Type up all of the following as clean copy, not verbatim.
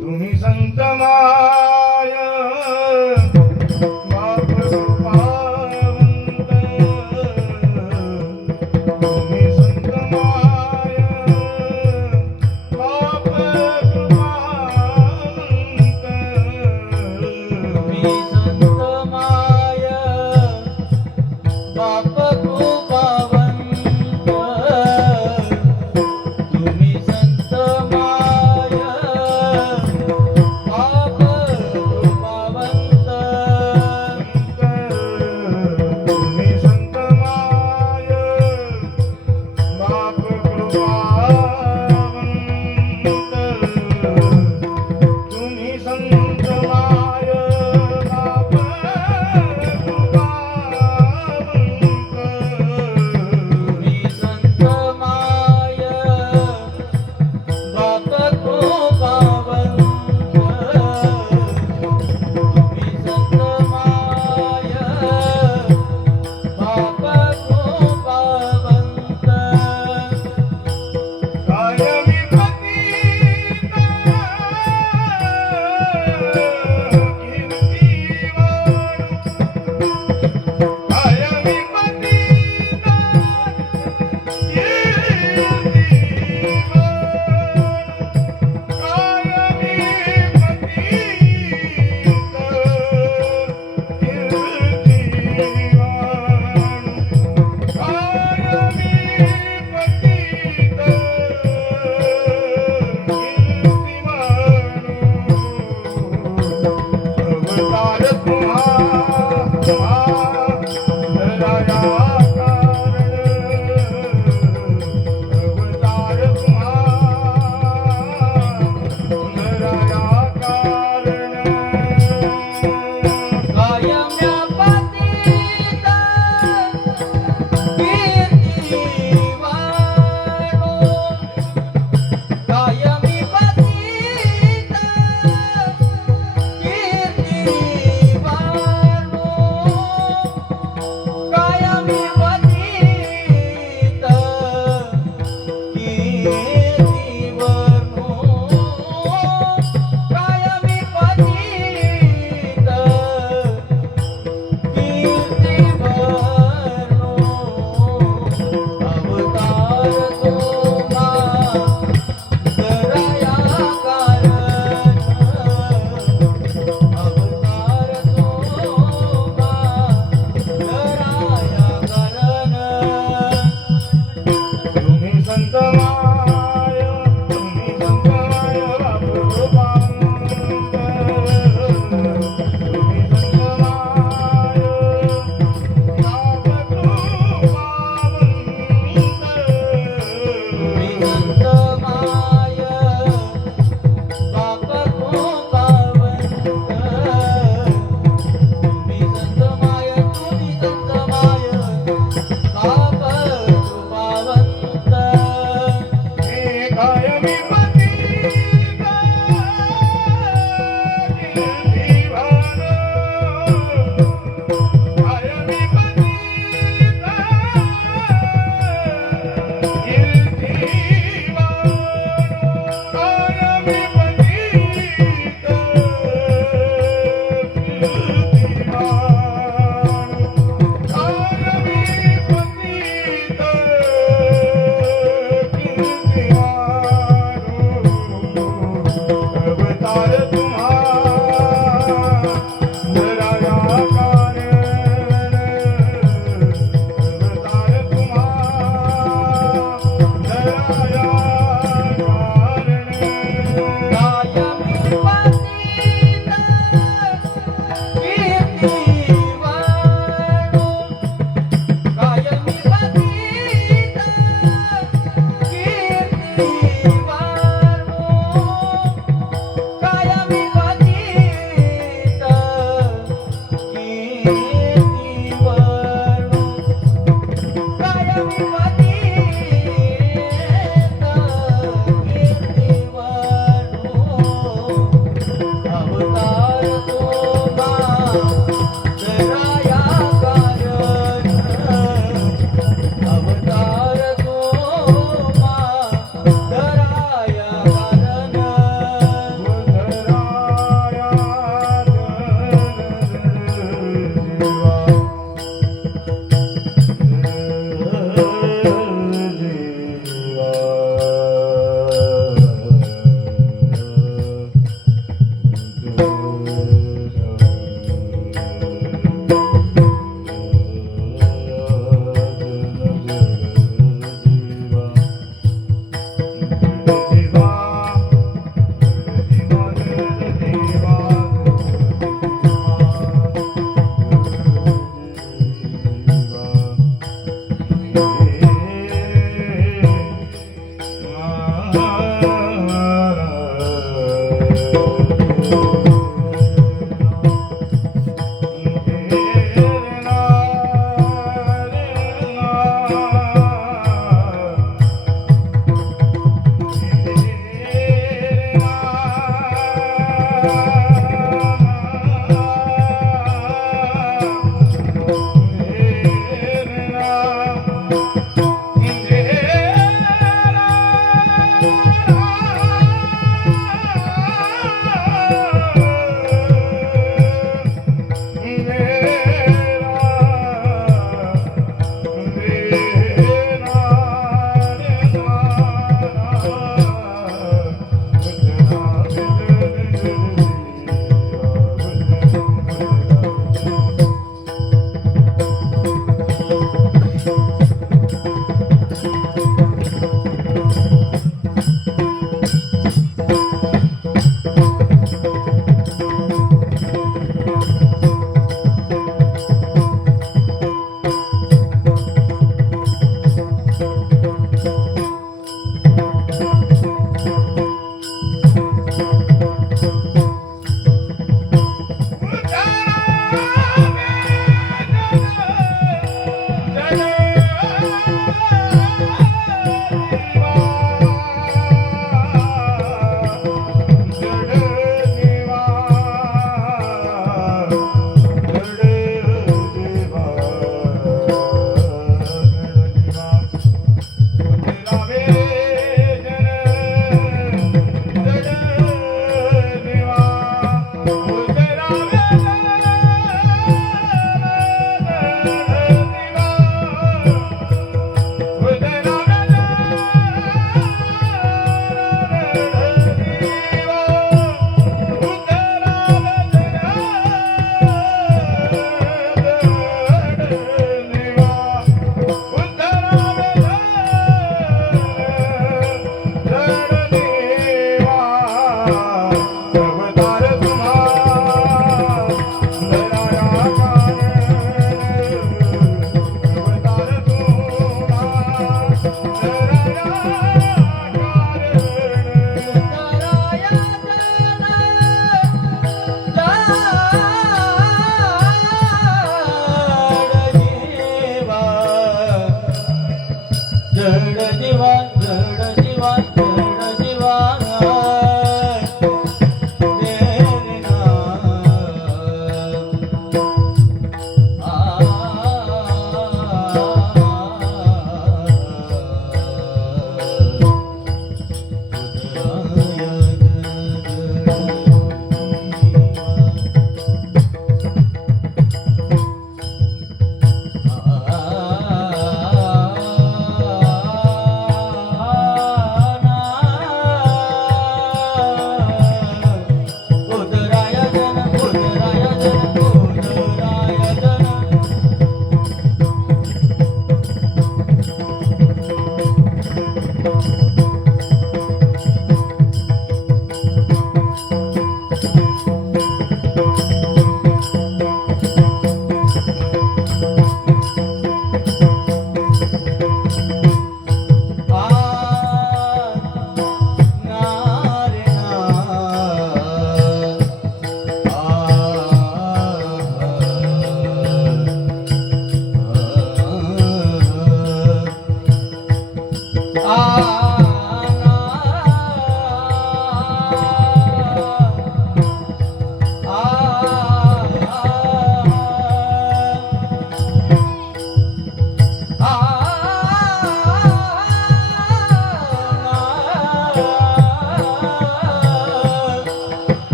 तुम्ही संत माय बाप कृपावंत, तुम्ही संत माय बाप कृपावंत, मी संत माय कायमी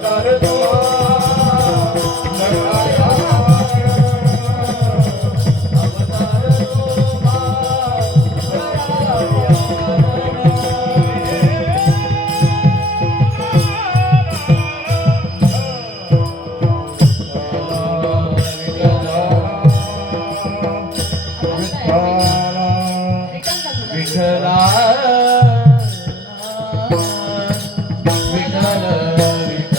अवतार विठला विठल विठल विठल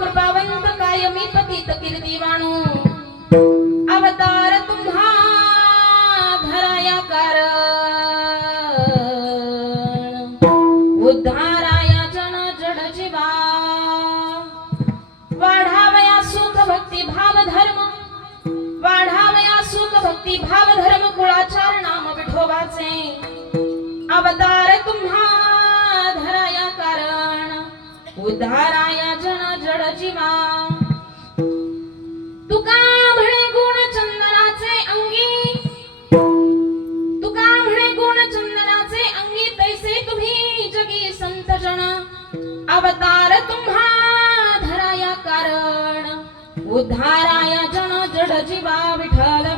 कृपावंत कायमी पतित कीर्तिवाणू अवतार तुम्हा धराया कारण उद्धाराया जन जड जीवा वाढावया सुख भक्ती भाव धर्म वाढावया सुख भक्ती भाव धर्म कुळाचार नाम विठोबाचे अवतार तुम्हा धराया कारण उद्धाराया जन जड जीवा तुका म्हणे गुण चंदनाचे अंगी तुका म्हणे गुण चंदनाचे अंगी तैसे तुम्ही जगी संत जन अवतार तुम्हा धराया कारण उद्धाराया जन जड जीवा विठ्ठल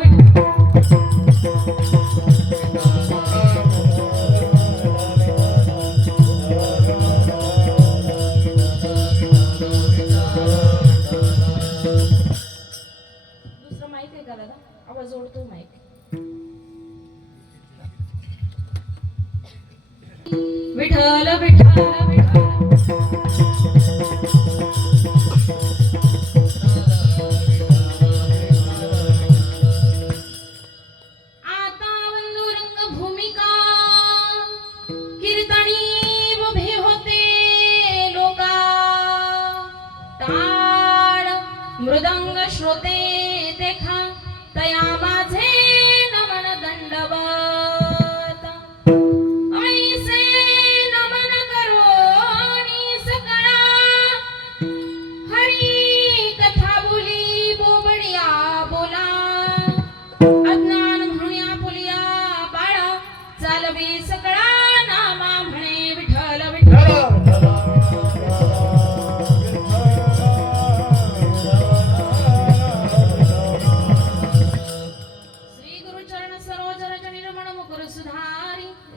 आवाज ओढतो माईक विठ्ठल विठ्ठल आता वंदुरंग भूमिका कीर्तनी उभे होते लोका ताड मृदंग श्रोते देखा तया माझे नमन दंडवत ऐसे नमन करोनी सकळा हरी कथा बोली बोबडिया बोला अज्ञान म्हणूया पुलिया बाळा चालवी सकळा नामा म्हणे विठ्ठल विठ्ठल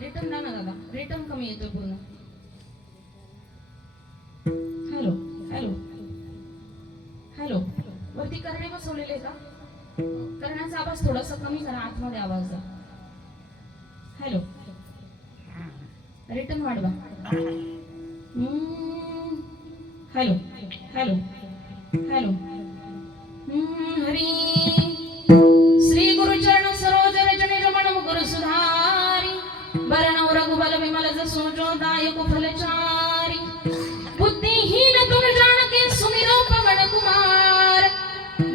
रिटर्न ना दादा रिटर्न कमी येतो पूर्ण हॅलो हॅलो हॅलो वरती करणे बसवलेले का करण्याचा आवाज थोडासा कमी करा आतमध्ये आवाज द्या हॅलो रिटर्न वाढवा हॅलो हॅलो हॅलो हरी श्री गुरुचरण सरोज रजनी रमण गुरु सुधारी बरणव रघुबल विमल जसो जो दायक फलचारी बुद्धिहीन तुम जानके सुमिरो पवन कुमार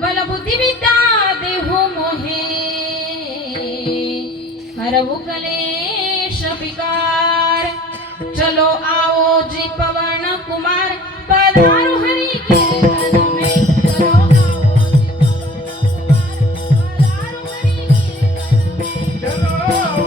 बल बुद्धि विद्या देहो मोहे हरहु कलेश विकार चलो आओ जी पवन कुमार पधारो हरि कीर्तन में करो आओ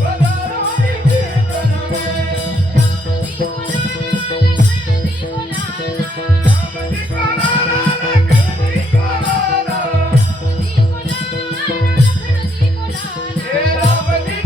पधारो हरि कीर्तन में चलो पवन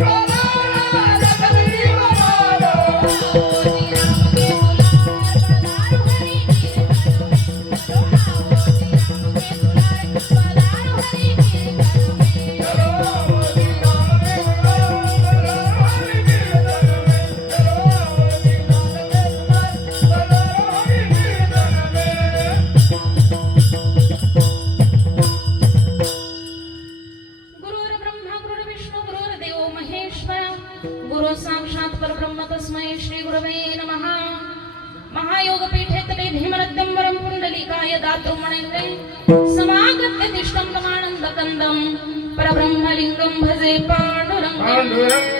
कुमार गुरु साक्षात परब्रह्म तस्मै श्री गुरवे नमः महायोग पीठे तटे भीमरद्दम्बरं पुंडलिकाय दातृमणेन्द्रे समागत्य तिष्ठं नमानन्दकन्दं परब्रह्मलिङ्गं भजे पाण्डुरङ्गं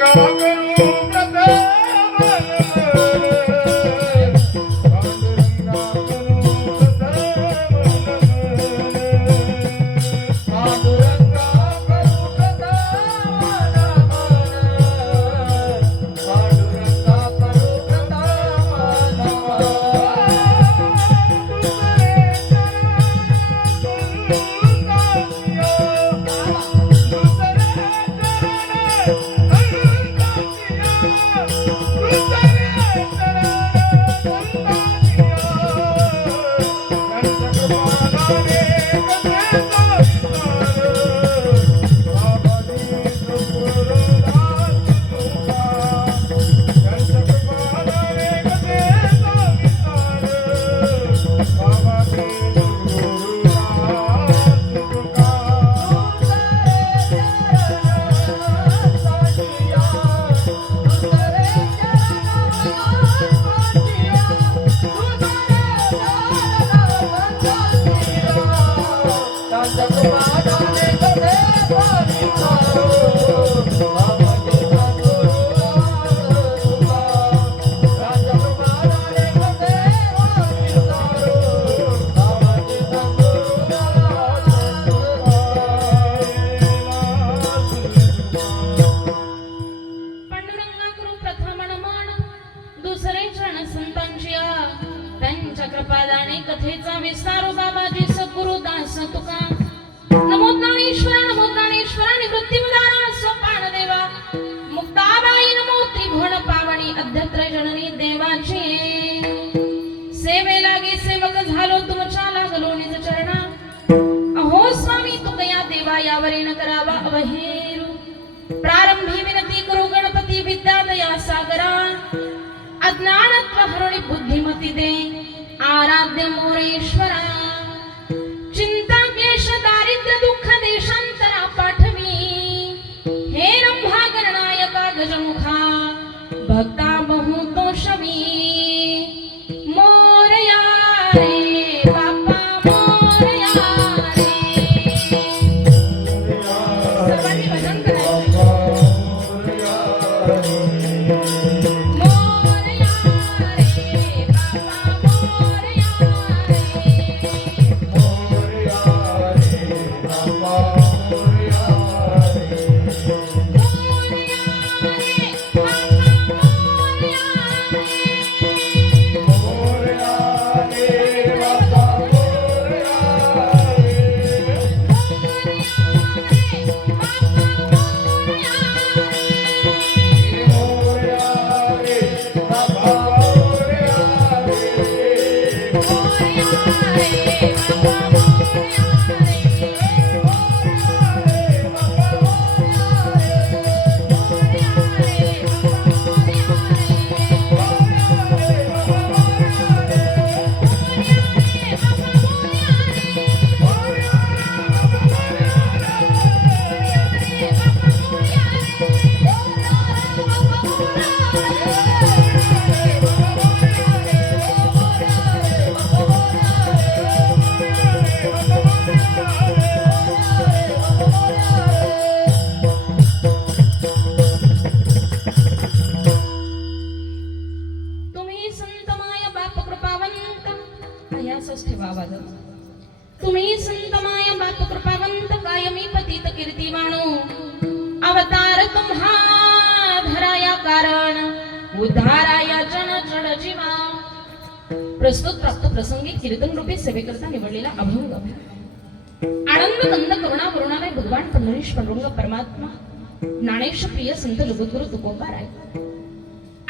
कथेचा विस्तार बाबाजी सद्गुरु दास तुका नमो ज्ञानेश्वरा निवृत्तिमदारा सोपान देवा मुक्ताबाई नमो त्रिभुवन पावनी अध्यत्र जननी देवाची सेवे लागे सेवक झालो तुमच्या लागलो निज चरणा अहो स्वामी तुकया देवा यावरीन करावा अवहेरू प्रारंभी विनती करू गणपती विद्यादया सागरा अज्ञानत्व हरुणी बुद्धिमती दे आराध्य मोरेश्वरा चिंता क्लेश दारिद्र्य दुःख देशांतरा पाठवी हे रंभा गणनायका गजमुखा भक्ता बहुतोषवी मोरया रे बाप्पा मोरया रे सर्वांनी भजन करायचं तुम्ही संतमाय बाप कृपावंत कायमी पतित कीर्तिवाणो अवतार तुम्हा धराया कारण उद्धाराया जन जड जीवा. प्रस्तुत प्राप्त प्रसंगी कीर्तन रूपी सेवेकरता निवडलेला अभंग आनंद कंद करुणा करुणालय भगवान पंढरीश पांडुरंग परमात्मा ज्ञानेश प्रिय संत जगद्गुरु तुकोबाराय.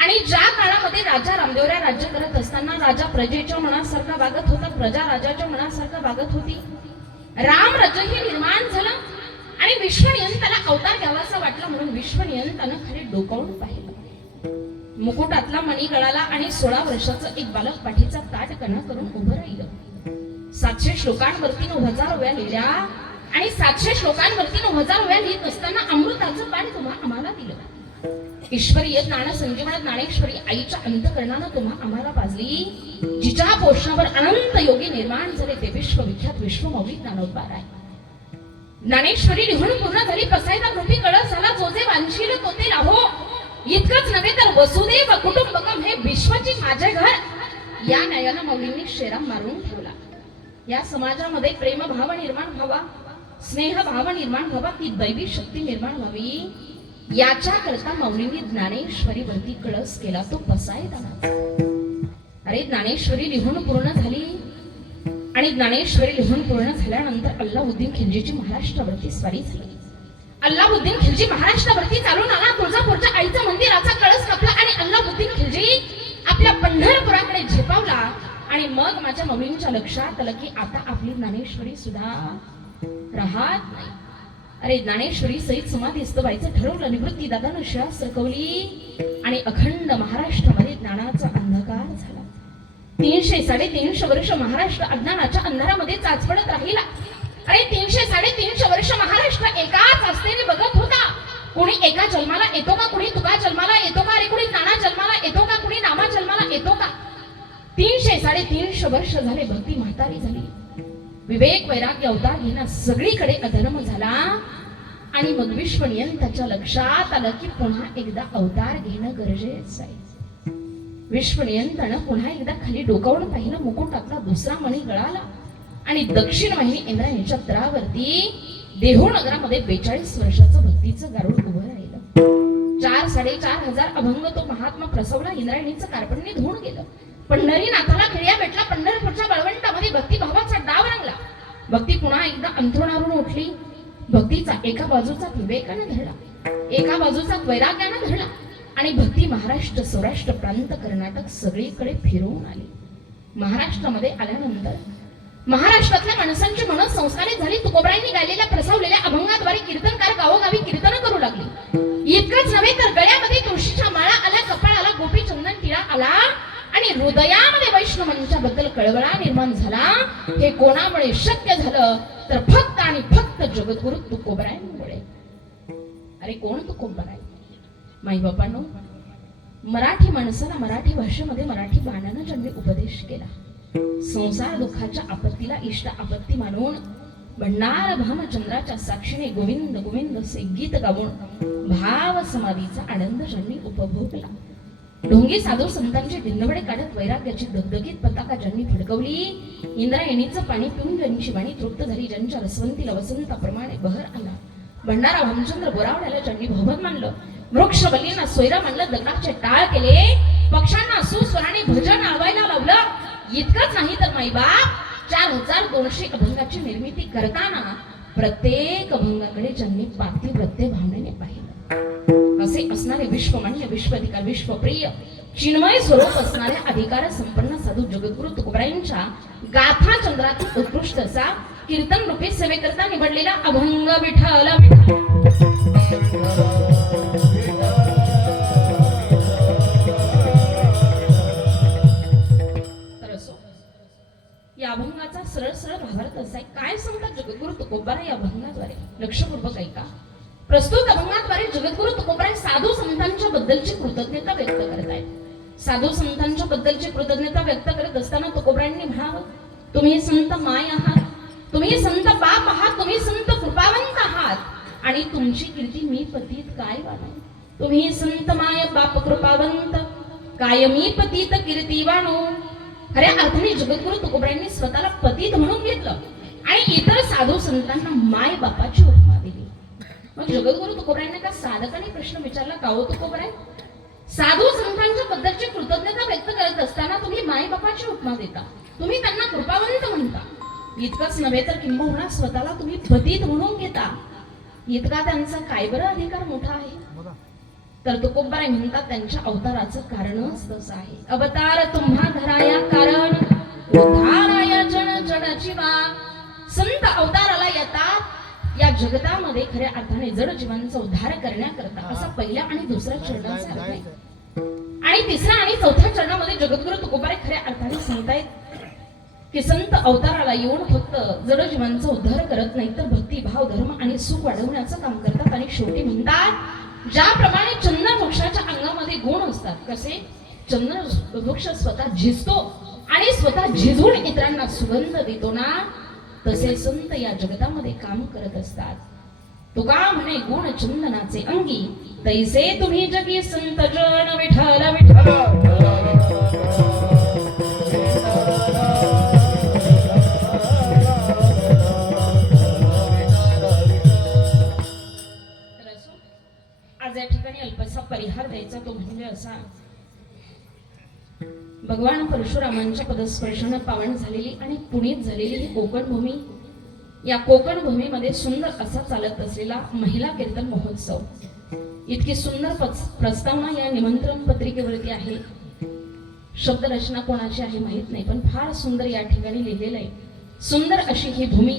आणि ज्या काळामध्ये राजा रामदेवराय राज्य करत असताना राजा प्रजेच्या मनासारखा वागत होता, प्रजा राजाच्या मनासारखा वागत होती. राम राज्य हे निर्माण झालं आणि विश्वनियंताला अवतार घ्यावासा वाटला म्हणून विश्वनियंतानं खाली डोकावून पाहिलं. मुकुटातला मणी गळाला आणि 16 वर्षाचं एक बालक पाठीचा ताट कणा करून उभं राहिलं. 700 श्लोकांवरती 9000 ओव्या लिहिल्या आणि 700 श्लोकांवरती 9000 ओव्या लिहित असताना अमृताचं पाणी तुम्हा आम्हाला दिलं. ईश्वरीय ज्ञान संजीवना ज्ञानेश्वरी आईच्या अंतकरणानं तुम्हा आम्हाला पाजली. जिच्या पोषणावर अनंत योगी निर्माण झाले ते विश्वविख्यात विश्वमौली ज्ञानोद्धार आहे. ज्ञानेश्वरी लिहून पूर्ण झाली. पसायदा रूपी कळस झाला. जो जे वांशील तो ते राहो. इतकंच नव्हे तर वसुदेव कुटुंबकम हे विश्वाची माझे घर या न्यायाला मौलींनी शेरा मारून ठेवला. या समाजामध्ये प्रेमभाव निर्माण व्हावा, स्नेहभाव निर्माण व्हावा, ती दैवी शक्ती निर्माण व्हावी याच्या करता मौलींनी ज्ञानेश्वरी वरती कळस केला, तो पसायदानाचा. अरे ज्ञानेश्वरी लिहून पूर्ण झाली आणि ज्ञानेश्वरी लिहून पूर्ण झाल्यानंतर अल्लाउद्दीन खिलजीची महाराष्ट्रावरती स्वारी झाली. अल्लाउद्दीन खिलजी महाराष्ट्रावरती चालून आला. तुळजापूरच्या आईचं मंदिराचा कळस कापला आणि अल्लाउद्दीन खिलजी आपल्या पंढरपुराकडे झेपावला. आणि मग माझ्या मौलींच्या लक्षात आलं की आता आपली ज्ञानेश्वरी सुद्धा राहत नाही. अरे ज्ञानेश्वरी सहित समाधीस्थ व्हायचं ठरवलं. निवृत्ती दादानं शिळा सरकवली आणि अखंड महाराष्ट्रामध्ये ज्ञानाचा अंधकार झाला. 300-350 वर्ष महाराष्ट्र अज्ञानाच्या अंधारामध्ये चाचपडत राहिला. अरे 300-350 वर्ष महाराष्ट्र एकाच अवस्थेने बघत होता. कोणी एका जन्माला येतो का, कोणी तुका जन्माला येतो का, अरे कोणी नाना जन्माला येतो का, कोणी नामा जन्माला येतो का. 300-350 वर्ष झाले. भक्ती म्हातारी झाली. विवेक वैराग्य अवतार घेणं सगळीकडे अधर्म झाला. आणि मग विश्वनियंताच्या लक्षात आलं की पुन्हा एकदा अवतार घेणं गरजेचं आहे. विश्वनियंतानं पुन्हा एकदा खाली डोकावून पाहिलं. मुकुटातला दुसरा मणी गळाला आणि दक्षिण वाहिनी इंद्रायणीच्या तळावरती देहू नगरामध्ये 42 वर्षाचं भक्तीचं गारुड उभं राहिलं. 4-4.5 हजार अभंग तो महात्मा प्रसवला. इंद्रायणीचं कार्पण्य धुवून गेलं. पंढरीनाथाला खिळ्या भेटला. पंढरपूरच्या बळवंटामध्ये भक्तिभावाचा डाव रंगला. भक्ती पुन्हा एकदा अंथरुणावरून उठली. भक्तीचा एका बाजूचा विवेकानं धरला, एका बाजूचा वैराग्यानं धरला आणि भक्ती महाराष्ट्र, सौराष्ट्र, प्रांत, कर्नाटक सगळीकडे फिरवून आली. महाराष्ट्रामध्ये आल्यानंतर महाराष्ट्रातल्या माणसांची मन संस्कारित झाली. तुकोबरायांनी गायलेल्या प्रसवलेल्या अभंगाद्वारे कीर्तनकार गावोगावी कीर्तन करू लागले. इतकंच नव्हे तर गळ्यामध्ये तुळशीच्या माळा आल्या, कपाळाला गोपीचंदन टिळा आला आणि हृदयामध्ये वैष्णवांच्या बद्दल कळवळा निर्माण झाला. हे कोणामुळे शक्य झालं तर फक्त आणि फक्त जगद्गुरु तुकोबरायांमुळे. अरे कोण तुकोबराय? माई बापांनो, मराठी माणसाला मराठी भाषेमध्ये मराठी बाणानं ज्यांनी उपदेश केला. संसार दुःखाच्या आपत्तीला इष्ट आपत्ती मानून भंडार भामचंद्राच्या साक्षीने गोविंद गोविंद असे गीत गाऊन भाव समाधीचा आनंद ज्यांनी उपभोगला. ढोंगी साधू संतांचे दिंडवडे काढत वैराग्याची दगदगीत पताका ज्यांनी फडकवली. इंद्रायणीचं पाणी पिऊन ज्यांची वाणी तृप्त झाली, ज्यांच्या रसवंतीला वसंताप्रमाणे बहर आला. भंडारा भामचंद्र बोरावड्याला ज्यांनी भवभत मानलं, वृक्षवल्लींना सोयरा मानलं, दगडाचे टाळ केले, पक्षांना सुस्वराने भजन आळवायला लावलं. इतकंच नाही तर माईबाप 4200 अभंगाची निर्मिती करताना प्रत्येक अभंगाकडे ज्यांनी पातिव्रत्य भावनेने पाहिलं. असे असणारे विश्वमान्य, विश्वाधिकार, विश्वप्रिय, चिन्मय स्वरूप असणाऱ्या अधिकार संपन्न साधू जगद्गुरु तुकोबरायांच्या गाथा चंद्रातील उत्कृष्ट असा कीर्तन रूपी सेवेकरता निवडलेला अभंग विठ्ठल या अभंगाचा सरळ सरळ भावार्थ असा आहे. काय सांगतात जगद्गुरु तुकोबारा या अभंगाद्वारे? लक्षपूर्वक ऐका. प्रस्तुत अभंगाद्वारे जगद्गुरु तुकोबाराय साधू संतांच्या बद्दलची कृतज्ञता व्यक्त करत आहेत. साधू संतांच्या बद्दलची कृतज्ञता व्यक्त करत असताना तुकोबारायांनी म्हणावं, तुम्ही संत माय आहात, तुम्ही संत बाप आहात, तुम्ही संत कृपावंत आहात आणि तुमची कीर्ती मी पतित काय वाढव. तुम्ही संत माय बाप कृपावंत काय मी पतित कीर्ती वाढव. खऱ्या अर्थाने जगद्गुरु तुकोबारायांनी स्वतःला पतित म्हणून घेतलं आणि इतर साधू संतांना माय बापाची उपमा दिली. मग जगद्गुरु तुकोबरायांना का साधकाने प्रश्न विचारला, का हो तुकोबराय, साधू संतांच्या बद्दलची कृतज्ञता व्यक्त करत असताना तुम्ही माय बापाची उपमा देता, तुम्ही त्यांना कृपावंत म्हणता. इतकंच नव्हे तर किंबहुना स्वतःला तुम्ही पतित म्हणून घेता. इतका त्यांचा काय बरं अधिकार मोठा आहे? तर तुकोबराय म्हणतात त्यांच्या अवताराचं कारणच तसं आहे. अवतार तुम्हा धराया कारण उद्धाराया जन जडाची वा. संत अवताराला येतात या जगतामध्ये खऱ्या अर्थाने जड जीवांचा उद्धार करण्याकरता. असा पहिल्या आणि दुसऱ्या चरणाचा अर्थ आहे. आणि तिसऱ्या आणि चौथ्या चरणामध्ये जगद्गुरु तुकोबराय खऱ्या अर्थाने सांगतायत की संत अवताराला येऊन फक्त जड जीवांचा उद्धार करत नाही तर भक्ती भाव धर्म आणि सुख वाढवण्याचं काम करतात. आणि शेवटी म्हणतात ज्याप्रमाणे चंदन वृक्षाच्या अंगामध्ये गुण असतात, कसे चंदन वृक्ष स्वतः झिजतो आणि स्वतः झिजून इतरांना सुगंध देतो ना, तसे संत या जगतामध्ये काम करत असतात. तुका म्हणे गुण चंदनाचे अंगी, तैसे तुम्ही जगी संत जन. विठ्ठल विठ्ठल. आज या ठिकाणी अल्पसा परिहार द्यायचा, तो म्हणजे असा. भगवान परशुरामांच्या पदस्पर्शाने पावन झालेली आणि पुनीत झालेली ही कोकण भूमी. या कोकण भूमीमध्ये सुंदर असा चालत असलेला महिला कीर्तन महोत्सव. इतकी सुंदर प्रस्तावना या निमंत्रण पत्रिकेवरती आहे. शब्दरचना कोणाची आहे माहित नाही, पण फार सुंदर या ठिकाणी लिहिलेलं आहे. सुंदर अशी ही भूमी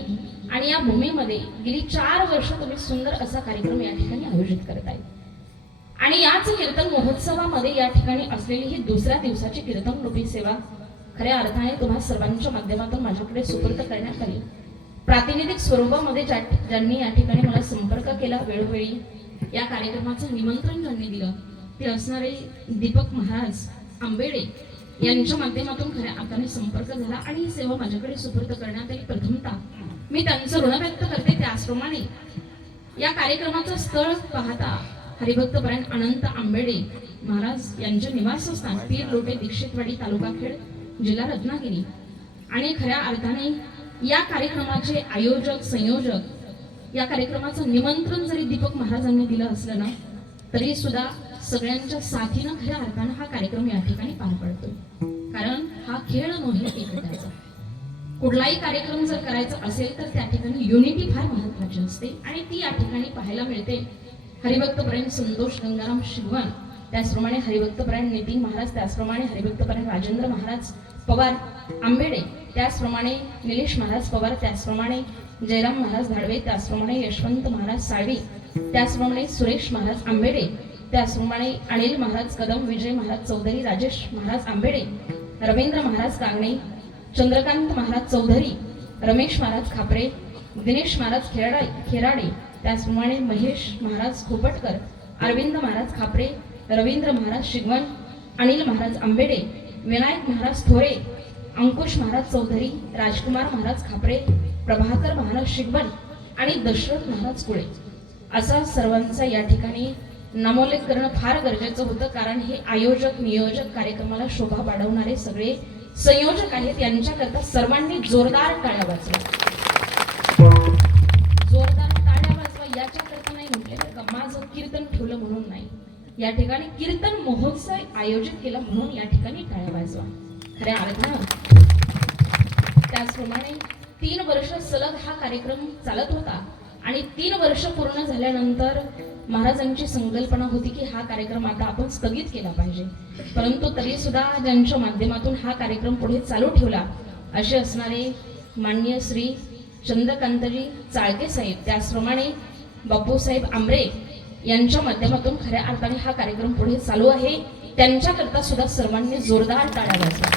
आणि या भूमीमध्ये गेली 4 वर्ष तुम्ही सुंदर असा कार्यक्रम या ठिकाणी आयोजित करताय. आणि याच कीर्तन महोत्सवामध्ये या ठिकाणी असलेली ही दुसऱ्या दिवसाची कीर्तन रूपी सेवा खऱ्या अर्थाने तुम्हा सर्वांच्या माध्यमातून माझ्याकडे सुपूर्द करण्यात आली. प्रातिनिधिक स्वरूपामध्ये ज्यांनी या ठिकाणी मला संपर्क केला वेळोवेळी, या कार्यक्रमाचं निमंत्रण ज्यांनी दिलं ते असणारे दीपक महाराज आंबेडे यांच्या माध्यमातून खऱ्या अर्थाने संपर्क झाला आणि ही सेवा माझ्याकडे सुपूर्द करण्यात आली. प्रथमतः मी त्यांचं ऋण व्यक्त करते. त्याचप्रमाणे या कार्यक्रमाचं स्थळ पाहता हरिभक्तपरायण अनंत आंबेडे महाराज यांचे निवासस्थान पीर लोटे दीक्षितवाडी तालुका खेड जिल्हा रत्नागिरी. आणि खऱ्या अर्थाने या कार्यक्रमाचे आयोजक संयोजक, या कार्यक्रमाचं निमंत्रण जरी दीपक महाराजांनी दिलं असलं ना, तरी सुद्धा सगळ्यांच्या साथीनं खऱ्या अर्थानं हा कार्यक्रम या ठिकाणी पार पडतो. कारण हा खेळ नव्हे एकट्याचा. कुठलाही कार्यक्रम जर करायचा असेल तर त्या ठिकाणी युनिटी फार महत्वाची असते आणि ती या ठिकाणी पाहायला मिळते. हरिभक्तपरायण संतोष गंगाराम शिगवण, त्याचप्रमाणे हरिभक्तपरायण नितीन महाराज, त्याचप्रमाणे हरिभक्तपरायण राजेंद्र महाराज पवार आंबेडे, त्याचप्रमाणे निलेश महाराज पवार, त्याचप्रमाणे जयराम महाराज धाडवे, त्याचप्रमाणे यशवंत महाराज साळवी, त्याचप्रमाणे सुरेश महाराज आंबेडे, त्याचप्रमाणे अनिल महाराज कदम, विजय महाराज चौधरी, राजेश महाराज आंबेडे, रवींद्र महाराज कांगणे, चंद्रकांत महाराज चौधरी, रमेश महाराज खापरे, दिनेश महाराज खेराडे, त्याचप्रमाणे महेश महाराज खोपटकर, अरविंद महाराज खापरे, रवींद्र महाराज शिगवण, अनिल महाराज आंबेडे, विनायक महाराज थोरे, अंकुश महाराज चौधरी, राजकुमार महाराज खापरे, प्रभाकर महाराज शिगवण आणि दशरथ महाराज कुळे. असा सर्वांचा या ठिकाणी नामोल्लेख करणं फार गरजेचं होतं. कारण हे आयोजक नियोजक कार्यक्रमाला शोभा वाढवणारे सगळे संयोजक आहेत. यांच्याकरता सर्वांनी जोरदार टाळ्या वाजवा. जोरदार टाळ्या वाजवा याच्याकरता नाही म्हटले बरं का, माझं कीर्तन ठेवलं म्हणून नाही. या ठिकाणी कीर्तन महोत्सव आयोजित केला म्हणून या ठिकाणी टाळ्या वाजवा खऱ्या अर्थानं. त्याचप्रमाणे 3 वर्ष सलग हा कार्यक्रम चालत होता आणि 3 वर्ष पूर्ण झाल्यानंतर महाराजांची संकल्पना होती की हा कार्यक्रम आता आपण स्थगित केला पाहिजे. परंतु तरी सुद्धा ज्यांच्या माध्यमातून हा कार्यक्रम पुढे चालू ठेवला असे असणारे माननीय श्री चंद्रकांतजी चाळके साहेब, त्याचप्रमाणे बापूसाहेब आंबरे यांच्या माध्यमातून खऱ्या अर्थाने हा कार्यक्रम पुढे चालू आहे. त्यांच्याकरता सुद्धा सर्वांनी जोरदार टाळ्या वाजवा.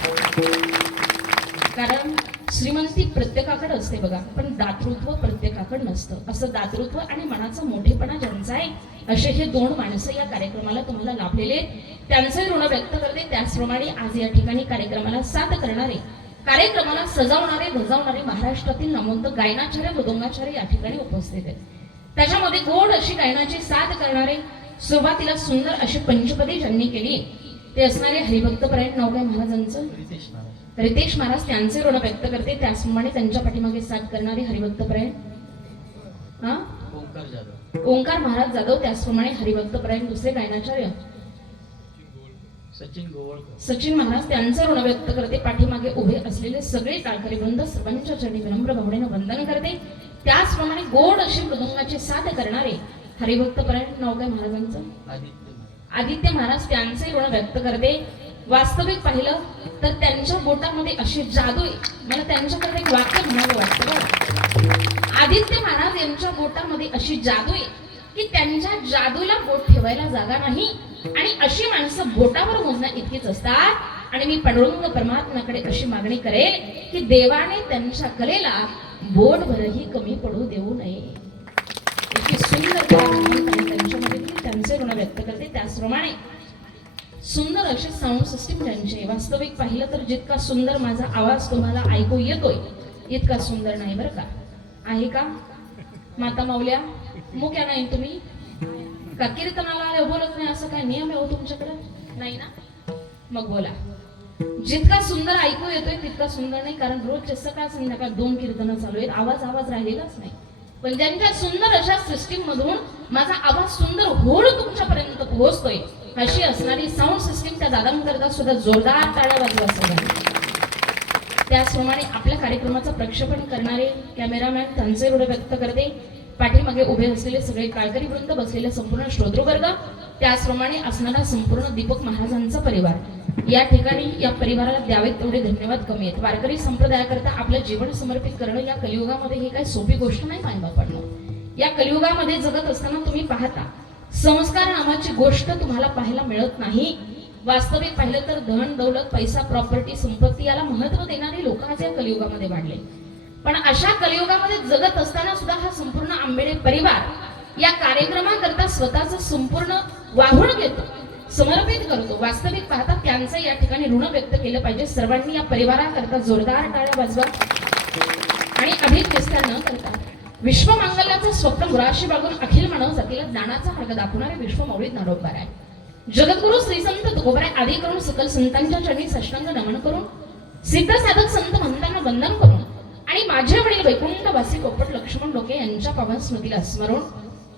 कारण श्रीमंती प्रत्येकाकडे असते बघा, पण दातृत्व प्रत्येकाकडे नसतं. असं दातृत्व आणि मनाचा मोठेपणा ज्यांचा आहे असे हे 2 माणसं या कार्यक्रमाला तुम्हाला लाभलेले, त्यांचे ऋण व्यक्त करते. त्याचप्रमाणे आज या ठिकाणी कार्यक्रमाला साथ करणारे, कार्यक्रमाला सजावणारे धजावणारे महाराष्ट्रातील नामवंत गायनाचार्य मृदंगाचार्य या ठिकाणी उपस्थित आहेत. त्याच्यामध्ये गोड अशी गायनाची साथ करणारे, सुरुवातीला सुंदर अशी पंचपदी ज्यांनी केली ते असणारे हरिभक्तपरायण नाव काय महाराजांचं, रितेश महाराज त्यांचे ऋण व्यक्त करते, त्याचप्रमाणे त्यांच्या पाठीमागे साथ करणारे हरिभक्त परायण ओंकार जाधव, ओंकार महाराज जाधव, त्याचप्रमाणे हरिभक्त परायण दुसरे गायनाचार्य सचिन गोवळकर, सचिन महाराज त्यांचे ऋण व्यक्त करते, पाठीमागे उभे असलेले सगळे टाळकरी वृंद सर्वांच्या चरणी विनम्र भावनेनं वंदन करते. त्याचप्रमाणे गोड अशी मृदुंगाची साथ करणारे हरिभक्त परायण नाव काय महाराजांचं? आदित्य महाराज, आदित्य महाराज त्यांचे ऋण व्यक्त करते. वास्तविक पाहिलं तर त्यांच्या बोटामध्ये अशी जादू आहे. मला त्यांच्याकडे एक वाक्य म्हणावं वाटतं बरं. आदित्य महाराज यांच्या बोटामध्ये अशी जादू आहे की त्यांच्या जादूला बोट ठेवायला जागा नाही आणि अशी माणसं बोटावर मोजण्या इतकीच असतात. आणि मी पांडुरंग परमात्म्याकडे अशी मागणी करेल की देवाने त्यांच्या कलेला बोटभरही कमी पडू देऊ नये. इतकी सुंदर त्यांच्यामध्ये त्यांचे ऋण व्यक्त करते. त्याचप्रमाणे सुंदर असे साऊंड सिस्टीम त्यांचे. वास्तविक पाहिलं तर जितका सुंदर माझा आवाज तुम्हाला ऐकू येतोय इतका सुंदर नाही बरं का. आहे का माता माऊल्या? मुक्या नाही तुम्ही का? कीर्तनाला बोलत नाही असं काय नियम आहे हो तुमच्याकडे? नाही ना? मग बोला. जितका सुंदर ऐकू येतोय तितका सुंदर नाही, कारण रोजचे सकाळ संध्याकाळ 2 कीर्तनं चालू आहेत. आवाज राहिलेलाच नाही. पण ज्यांच्या सुंदर अशा सिस्टीम मधून माझा आवाज सुंदर होड तुमच्यापर्यंत पोहोचतोय अशी असणारी साऊंड सिस्टीम त्या दादांकरता सुद्धा जोरदार टाळ्या वाजवा सगळ्यांनी. त्याचप्रमाणे आपल्या कार्यक्रमाचं प्रक्षेपण करणारे कॅमेरामॅन त्यांचे ऋण व्यक्त करते. पाठीमागे उभे असलेले सगळे काळकरी वृंद, बसलेले संपूर्ण श्रोतृवर्ग, त्याचप्रमाणे असणारा संपूर्ण दीपक महाराजांचा परिवार. या ठिकाणी या परिवाराला द्यावेत तेवढे धन्यवाद कमी आहेत. वारकरी संप्रदायाकरता आपलं जीवन समर्पित करणं या कलियुगामध्ये ही काही सोपी गोष्ट नाही मायबापांनो. या कलियुगामध्ये जगत असताना तुम्ही पाहता संस्कार नावाची गोष्ट तुम्हाला पाहायला मिळत नाही. वास्तविक पाहिलं तर धन दौलत पैसा प्रॉपर्टी संपत्ती याला महत्व देणारे लोक आज या कलियुगामध्ये वाढले. पण अशा कलियुगामध्ये जगत असताना सुद्धा हा संपूर्ण आंबेडे परिवार या कार्यक्रमाकरता स्वतःचं संपूर्ण वाहून घेतो, समर्पित करतो. वास्तविक पाहता त्यांचं या ठिकाणी ऋण व्यक्त केलं पाहिजे. सर्वांनी या परिवाराकरता जोरदार टाळ्या वाजवा आणि अधिक विस्तार न करता विश्वमांगल्याचं स्वप्न मुराशी बाळगून अखिल मानव जातीला ज्ञानाचा मार्ग दाखवणारे विश्वमौळी ज्ञानोबा आहे. जगद्गुरु श्री संत तुकोबाराय आदी करून सकल संतांच्या चरणी साष्टांग नमन करून सिद्ध साधक संत महंतांना वंदन करून आणि माझे वडील वैकुंठवासी पोपट लक्ष्मण डोके यांच्या पावन स्मृतीला स्मरून,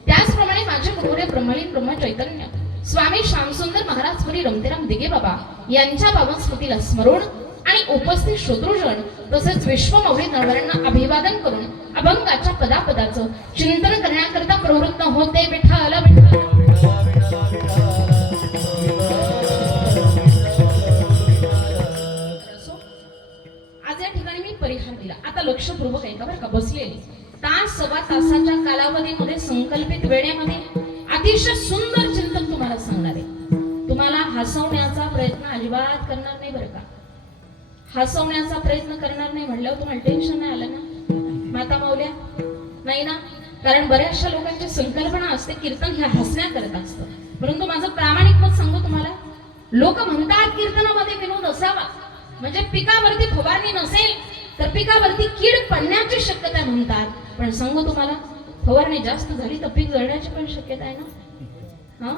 त्याचप्रमाणे माझे गुरुदेव ब्रह्मलीन ब्रह्म चैतन्य स्वामी श्यामसुंदर महाराज पुरी रमतेराम दिगे बाबा यांच्या पावन स्मृतीला स्मरून आणि उपस्थित श्रोतृजन तसेच विश्वमौली नरवरांना अभिवादन करून अभंगाच्या पदापदाचं चिंतन करण्याकरता प्रवृत्त होते. विठ्ठल विठ्ठल. आज या ठिकाणी मी परिहार दिला. आता लक्षपूर्वक ऐका बरं का. बसलेली तास सव्वा तासाच्या कालावधीमध्ये संकल्पित वेळेमध्ये अतिशय सुंदर चिंतन तुम्हाला सांगणार आहे. तुम्हाला हसवण्याचा प्रयत्न अजिबात करणार नाही बरं का. हसवण्याचा प्रयत्न करणार नाही म्हणल्यावर तुम्हाला टेन्शन नाही आलं ना माता माऊल्या? नाही ना? कारण बऱ्याचशा लोकांची संकल्पना असते कीर्तन हे हसण्याकरता असतं. परंतु माझं प्रामाणिक मत सांगू तुम्हाला, लोक म्हणतात कीर्तनामध्ये विनोद असावा म्हणजे पिकावरती फवारणी नसेल तर पिकावरती कीड पडण्याची शक्यता म्हणतात. पण सांगू तुम्हाला, फवारणी जास्त झाली तर पीक जळण्याची पण शक्यता आहे ना. हा,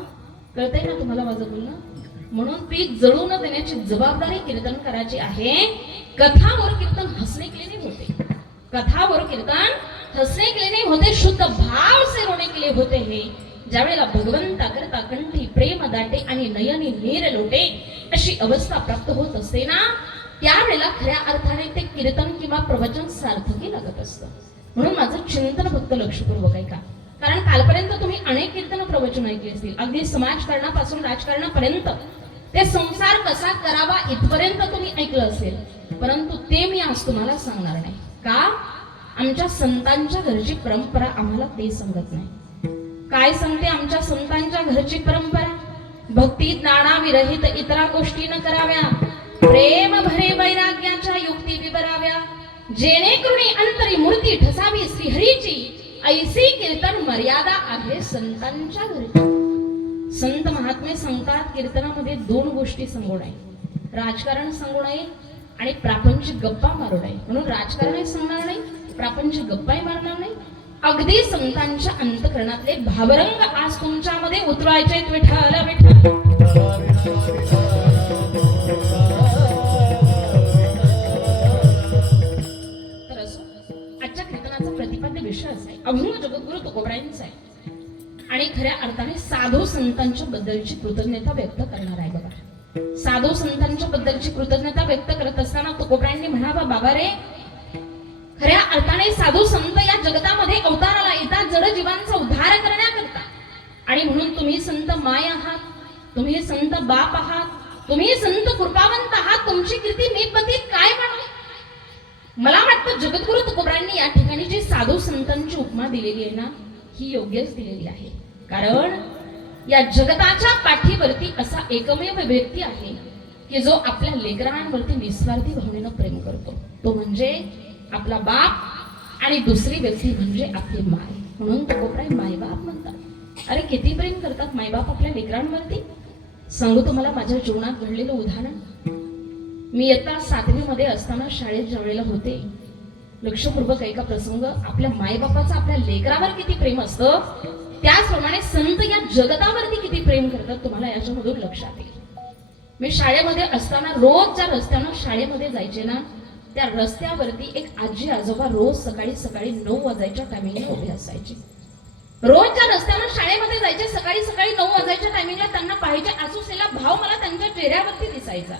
कळतंय ना तुम्हाला माझं बोलणं? म्हणून पीक जळू न देण्याची जबाबदारी कीर्तन करायची आहे. कथावर कीर्तन हसणे केले नाही होते. कथावर कीर्तन हसणे केले नाही होते, शुद्ध भाव से रोणे केले होते. हे ज्यावेळेला भगवंता करता कंठी प्रेम दाटे आणि नयनी नीर लोटे अशी अवस्था प्राप्त होत असते ना, त्यावेळेला खऱ्या अर्थाने ते कीर्तन किंवा प्रवचन सार्थकी लागत असतं. म्हणून माझं चिंतन फक्त लक्षपूर्वक ऐका. कारण कालपर्यंत तुम्ही अनेक कीर्तन प्रवचन ऐकले असतील, अगदी समाजकारणापासून राजकारणापर्यंत ते संसार कसा करावा इथपर्यंत तुम्ही ऐकलं असेल. परंतु ते मी आज तुम्हाला सांगणार नाही. का? आमच्या संतांच्या घरची परंपरा आम्हाला ते सांगत नाही. काय सांगते आमच्या संतांच्या घरची परंपरा? भक्ती ज्ञाना विरहित इतरा गोष्टी न कराव्या, प्रेम भरे वैराग्याच्या युक्ती विबराव्या, जेणेकरून अंतरी मूर्ती ठसावी श्रीहरीची, ऐसी कीर्तन मर्यादा आहे संतांच्या घरची. संत महात्मे सांगतात कीर्तनामध्ये 2 गोष्टी सांगू नये, राजकारण सांगू नये आणि प्रापंचिक गप्पा मारू नये. म्हणून राजकारणही सांगणार नाही, प्रापंचिक गप्पाही मारणार नाही. अगदी संतांच्या अंतःकरणातले भावरंग आज तुमच्यामध्ये उतरायचे. विठ्ठल विठ्ठल. चिंतनाचा प्रतिपाद्य विषय असा आहे, अभंग जगद्गुरु तुकोबरायांचा आहे आणि खऱ्या अर्थाने साधू संतांच्या बद्दलची कृतज्ञता व्यक्त करणार आहे बघा. साधू संतांच्या बद्दलची कृतज्ञता व्यक्त करत असताना तुकोबरायांनी म्हणावं, बाबा रे, खऱ्या अर्थाने साधू संत या जगतामध्ये अवताराला येतात जड जीवांचा उद्धार करण्याकरता. आणि म्हणून तुम्ही संत माय आहात, तुम्ही संत बाप आहात, तुम्ही संत कृपावंत आहात, तुमची कीर्ती मी पती काय म्हणू. मला वाटतं जगद्गुरु तुकोबरायांनी या ठिकाणी जी साधू संतांची उपमा दिलेली आहे ना, ही योग्यच दिलेली आहे. कारण या जगताच्या पाठीवरती असा एकमेव व्यक्ती आहे की जो आपल्या लेकरांवरती निस्वार्थी भावनेनं प्रेम करतो, तो म्हणजे आपला बाप आणि दुसरी व्यक्ती म्हणजे आपली माय. म्हणून तुकोबराय मायबाप म्हणतात. अरे किती प्रेम करतात मायबाप आपल्या लेकरांवरती. सांगू तुम्हाला माझ्या जीवनात घडलेलं उदाहरण. मी इयत्ता 7वी मध्ये असताना शाळेत ज्या वेळेला होते, लक्षपूर्वक एका प्रसंग, आपल्या मायबापाचं आपल्या लेकरावर किती प्रेम असतं त्याचप्रमाणे संत या जगतावरती किती प्रेम करतात तुम्हाला याच्यामधून लक्षात येईल. मी शाळेमध्ये असताना रोज ज्या रस्त्यानं शाळेमध्ये जायचे ना, त्या रस्त्यावरती एक आजी आजोबा रोज सकाळी सकाळी 9 वाजायच्या टायमिंगला उभे असायचे. रोज ज्या रस्त्यानं शाळेमध्ये जायचे सकाळी सकाळी 9 वाजायच्या टायमिंगला त्यांना पाहायचे असलेला भाव मला त्यांच्या चेहऱ्यावरती दिसायचा.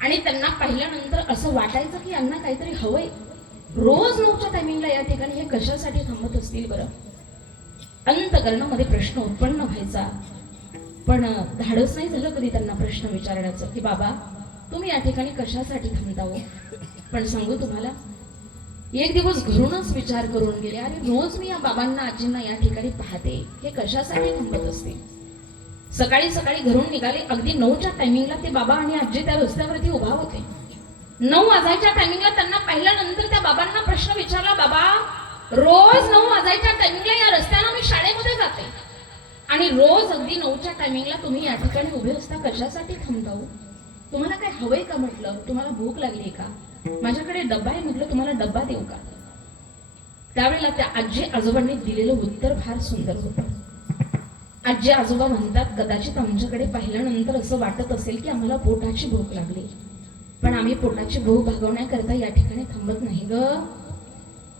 आणि त्यांना पाहिल्यानंतर असं वाटायचं की यांना काहीतरी हवंय. रोज 9च्या टायमिंगला या ठिकाणी हे कशासाठी थांबत असतील बरं. अंतकरणामध्ये प्रश्न उत्पन्न व्हायचा, पण धाडस नाही झालं कधी त्यांना प्रश्न विचारण्याचं की बाबा तुम्ही या ठिकाणी कशासाठी थांबता हो. पण सांगू तुम्हाला, एक दिवस घरूनच विचार करून गेले, अरे रोज मी या बाबांना आजींना या ठिकाणी पाहते, हे कशासाठी थांबत असतील. सकाळी सकाळी घरून निघाले, अगदी 9च्या टायमिंगला ते बाबा आणि आजी त्या रस्त्यावरती उभा होते. 9 वाजायच्या टायमिंगला त्यांना पाहिल्यानंतर त्या बाबांना प्रश्न विचारला, बाबा रोज 9 वाजायच्या टायमिंगला या रस्त्यानं मी शाळेमध्ये जाते आणि रोज अगदी 9च्या टायमिंगला तुम्ही या ठिकाणी उभे असता, कशासाठी थांबता हो. तुम्हाला काय हवंय का म्हटलं, तुम्हाला भूक लागली का, माझ्याकडे डब्बा आहे म्हटलं, तुम्हाला डब्बा देऊ का. त्यावेळेला त्या आजी आजोबांनी दिलेलं उत्तर फार सुंदर होतं. आजी आजोबा म्हणतात, कदाचित आमच्याकडे पाहिल्यानंतर असं वाटत असेल की आम्हाला पोटाची भूक लागली, पण आम्ही पोटाची भूक भागवण्याकरता या ठिकाणी थांबत नाही ग.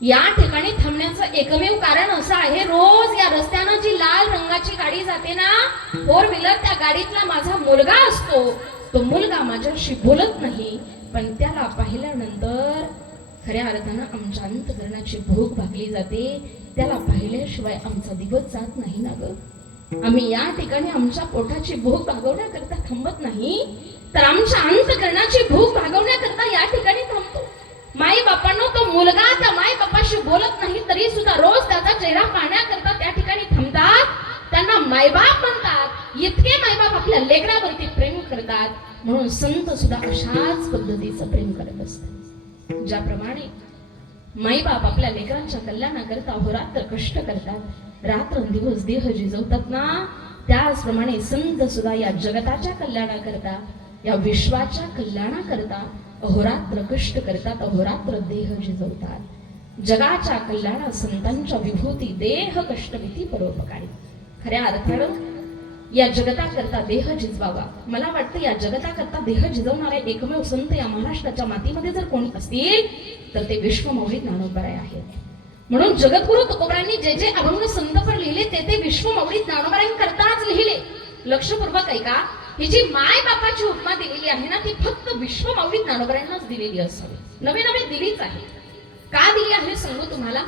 या ठिकाणी थांबण्याचं एकमेव कारण असं आहे, रोज या रस्त्यानं जी लाल रंगाची गाडी जाते ना, 4 व्हीलर, त्या गाडीतला माझा मुलगा असतो. तो मुलगा माझ्याशी बोलत नाही, पण त्याला पाहिल्यानंतर खऱ्या अर्थानं आमच्या अंतकरणाची भूक भागली जाते. त्याला पाहिल्याशिवाय आमचा दिवस जात नाही ना ग. आम्ही या ठिकाणी आमच्या पोटाची भूक भागवण्याकरता थांबत नाही, तर आमच्या अंतकरणाची भूक भागवण्याकरता या ठिकाणी थांबतो. माई बापांनो, तो मुलगा त्या माई बापाशी बोलत नाही तरी सुद्धा रोज त्याचा चेहरा पाहण्याकरता त्या ठिकाणी थांबतात. त्यांना मायबाप म्हणतात. इतके मायबाप आपल्या लेकरावरती प्रेम करतात. म्हणून संत सुद्धा अशाच पद्धतीचं प्रेम करत असतात. ज्याप्रमाणे माईबाप आपल्या लेकरांच्या कल्याणाकरता अहोरात्र कष्ट करतात, रात्रंदिवस देह झिजवतात ना, त्याचप्रमाणे संत सुद्धा या जगताच्या कल्याणाकरता, या विश्वाच्या कल्याणाकरता अहोरात्र कष्ट करतात, अहोरात्र देह झिजवतात. जगाच्या कल्याणा संतांच्या विभूती देह कष्टविती परोपकारी. खऱ्या अर्थानं या जगताकरता देह झिजवावा. मला वाटतं या जगताकरता देह झिजवणारे एकमेव संत या महाराष्ट्राच्या मातीमध्ये जर कोणी असतील तर ते विश्वमौली ज्ञानोबराय आहेत. म्हणून जगद्गुरु तुकोबरायांनी जे जे अभंग संतपर लिहिले ते विश्वमौली ज्ञानोबरायांकरताच लिहिले. लक्षपूर्वक ऐका, ही जी माय बापाची उपमा दिलेली आहे ना, ती फक्त विश्वमौली ज्ञानोबरायांनाच दिलेली असावी, नवे नवे दिलीच आहे. का दिली आहे सांगू तुम्हाला.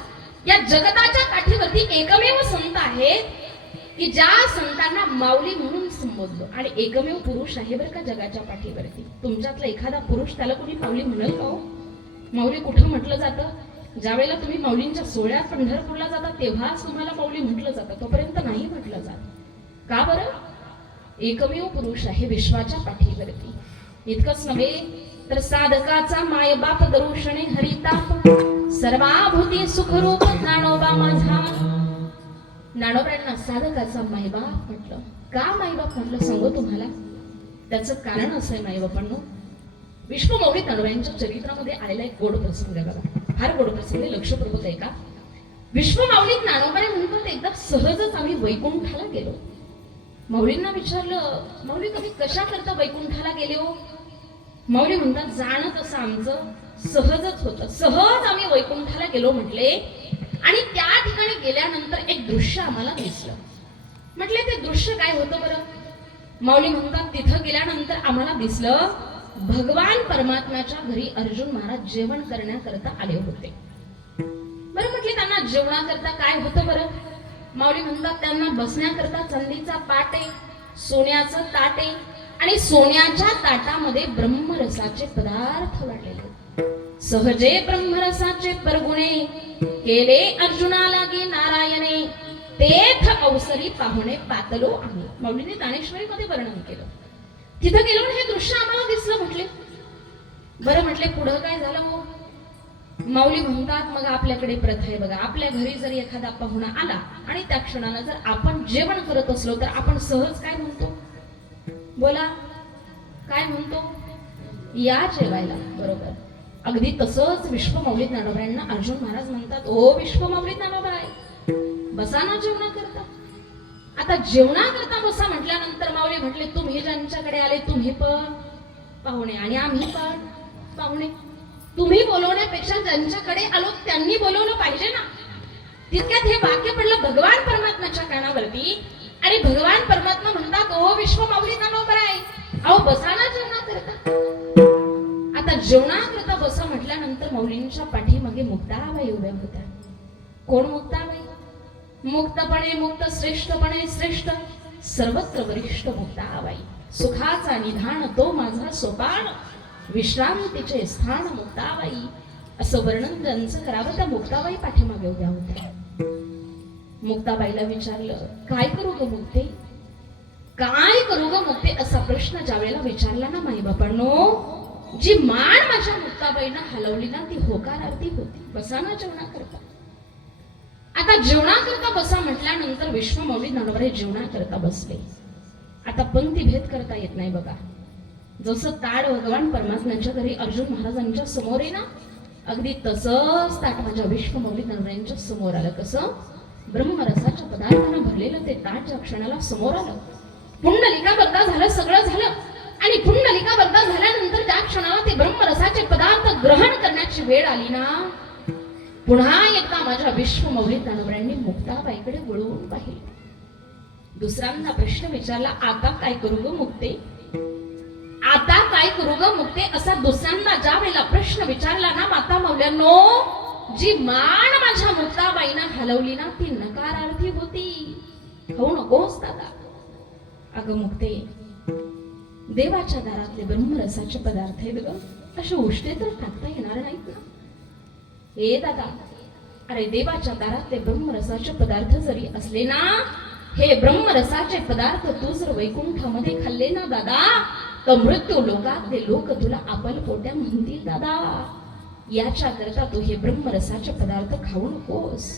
या जगताच्या काठीवरती एकमेव संत आहेत की ज्या संतांना माऊली म्हणून संबोधलं, आणि एकमेव पुरुष आहे बरं का जगाच्या पाठीवरती. तुमच्यातला एखादा पुरुष त्याला कोणी माऊली म्हणेल का हो. माऊली कुठं म्हटलं जातं, ज्या वेळेला तुम्ही माऊलींच्या सोहळ्यात पंढरपूरला जाता तेव्हाच तुम्हाला माऊली म्हटलं जातं, तोपर्यंत नाही म्हटलं जात. का बरं. एकमेव पुरुष आहे विश्वाच्या पाठीवरती. इतकंच नव्हे तर साधकाचा मायबाप दरुषणे हरिताप, सर्वाभूती सुखरूप ज्ञानोबा माझा. ज्ञानोबांना साधकाचा मायबाप म्हटलं. का मायबाप म्हटलं सांगू तुम्हाला. त्याचं कारण असं आहे मायबापांनो, विश्वमौली ज्ञानोबांच्या चरित्रामध्ये आलेला एक गोड प्रसंग आहे बघा, फार गोड प्रसंग आहे. लक्षपूर्वक ऐका. विश्वमौली ज्ञानोबाने म्हणतात, एकदा सहजच आम्ही वैकुंठाला गेलो. माऊलींना विचारलं, माऊली तुम्ही कशा करता वैकुंठाला गेले हो. माऊली म्हणतात जाणं तसं आमचं सहजच होतं. सहज आम्ही वैकुंठाला गेलो म्हटले. आणि त्या ठिकाणी गेल्यानंतर एक दृश्य आम्हाला दिसलं. म्हटले ते दृश्य काय होतं बरं? माऊली म्हणतात तिथं गेल्यानंतर आम्हाला दिसलं भगवान परमात्म्याच्या घरी अर्जुन महाराज जेवण करण्याकरता आले होते. बरं म्हटले त्यांना जेवणाकरता काय होतं बरं? माऊली म्हणतात त्यांना बसण्याकरता चांदीचा पाट आहे, सोन्याचं ताट आहे आणि सोन्याच्या ताटामध्ये ब्रह्मरसाचे पदार्थ वाढलेले. सहजे ब्रह्मरसाचे परगुणे केले अर्जुना लागे नारायणे, तेथ अवसरी पाहुणे पातलो आम्ही. माऊलीने ज्ञानेश्वरी मध्ये वर्णन केलं. तिथं गेलो हे दृश्य आम्हाला दिसलं. म्हटले बरं म्हटले पुढं काय झालं हो? माऊली म्हणतात मग आपल्याकडे प्रथा आहे बघा, आपल्या घरी जर एखादा पाहुणा आला आणि त्या क्षणाला जर आपण जेवण करत असलो तर आपण सहज काय म्हणतो? बोला काय म्हणतो? या जेवायला. बरोबर. अगदी तसंच विश्वमौली ज्ञानोबांना अर्जुन महाराज म्हणतात ओ विश्वमौली ज्ञानोबाई बसा ना जेवणा करता. आता जेवणा करता बसा म्हटल्यानंतर माऊली म्हटले तुम्ही ज्यांच्याकडे आले तुम्ही पण पाहुणे आणि आम्ही पण पाहुणे. तुम्ही बोलवण्यापेक्षा ज्यांच्याकडे आलो त्यांनी बोलवलं पाहिजे ना. तितक्यात हे वाक्य पडलं भगवान परमात्म्याच्या कानावरती आणि भगवान परमात्मा म्हणतात ओ विश्वमौली ज्ञानोबाई अहो बसा ना जेवणा करता. आता जेवणा करता बसा म्हटल्यानंतर माऊलींच्या पाठीमागे मुक्ताबाई उभ्या होत्या. कोण मुक्ताबाई? मुक्तपणे मुक्त श्रेष्ठपणे श्रेष्ठ सर्वत्र वरिष्ठ मुक्ताबाई. सुखाचा निधान तो माझा सोपान विश्रांतीचे स्थान मुक्ताबाई. असं वर्णन ज्यांचं करावं त्या मुक्ताबाई पाठीमागे उभ्या होत्या. मुक्ताबाईला विचारलं काय करू ग मुक्ते, काय करू ग मुक्ते असा प्रश्न ज्या वेळेला विचारला ना माई बापांनो, जी मान माझ्या मुक्ताबाईनं हलवली ना ती होकार आरती होती. बसा ना जेवणा करता. आता जेवणा करता बसा म्हटल्यानंतर विश्वमौली ज्ञानोबा जेवणा करता बसले. आता पंक्ती भेद करता येत नाही बघा. जसं ताड भगवान परमात्म्याच्या घरी अर्जुन महाराजांच्या समोर आहे ना अगदी तसंच ताट माझ्या विश्वमौली ज्ञानोबांच्या समोर आलं. कसं? ब्रह्मरसाच्या पदार्थानं भरलेलं ते ताट ज्या क्षणाला समोर आलं. पुंडलिका बद्दा झालं, सगळं झालं आणि पुंडलिका बद्दा झाल्यानंतर त्या क्षणाला ते ब्रह्मरसाचे पदार्थ ग्रहण करण्याची वेळ आली ना पुन्हा एकदा माझ्या विश्वमौली ज्ञानोबांनी मुक्ताबाईकडे वळून पाहिले. दुसऱ्यांदा प्रश्न विचारला आता काय करू ग मुक्ते, आता काय करू ग मुक्ते असा दुसऱ्यांदा ज्या वेळेला प्रश्न विचारला ना माता मौल्यांनो, जी मान माझ्या मुक्ताबाईनं हलवली ना ती नकारार्थी होती. हो नकोस दादा. अगं मुक्ते देवाच्या दारातले ब्रह्मरसाचे पदार्थ आहेत ग, असे उष्टे तर टाकता येणार नाहीत ना. हे दादा अरे देवाच्या दारातले ब्रह्मरसाचे पदार्थ जरी असले ना हे ब्रह्मरसाचे पदार्थ तू जर वैकुंठामध्ये खाल्ले ना दादा तर मृत्यू लोकातले लोक तुला आपल पोट्या म्हणतील दादा. याच्या करता तू हे ब्रह्मरसाचे पदार्थ खाऊ नकोस.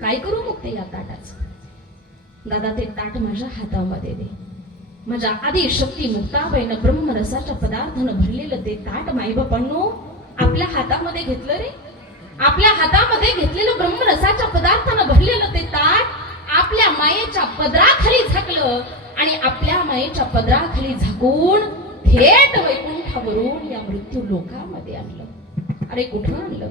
काय करू मुक्ते या ताटाचं? दादा ते ताट माझ्या हातामध्ये दे. माझ्या आधी शक्ती मुक्ताबाईनं ब्रह्मरसाच्या पदार्थानं भरलेलं ते ताट माईबापांनो आपल्या हातामध्ये घेतलं रे. आपल्या हातामध्ये घेतलेलं ब्रह्मरसाच्या पदार्थानं भरलेलं ते ताट आपल्या मायेच्या पदराखाली झाकलं आणि आपल्या मायेच्या पदराखाली झाकून थेट वैकुंठावरून या मृत्यू लोकामध्ये आणलं. अरे कुठं आणलं?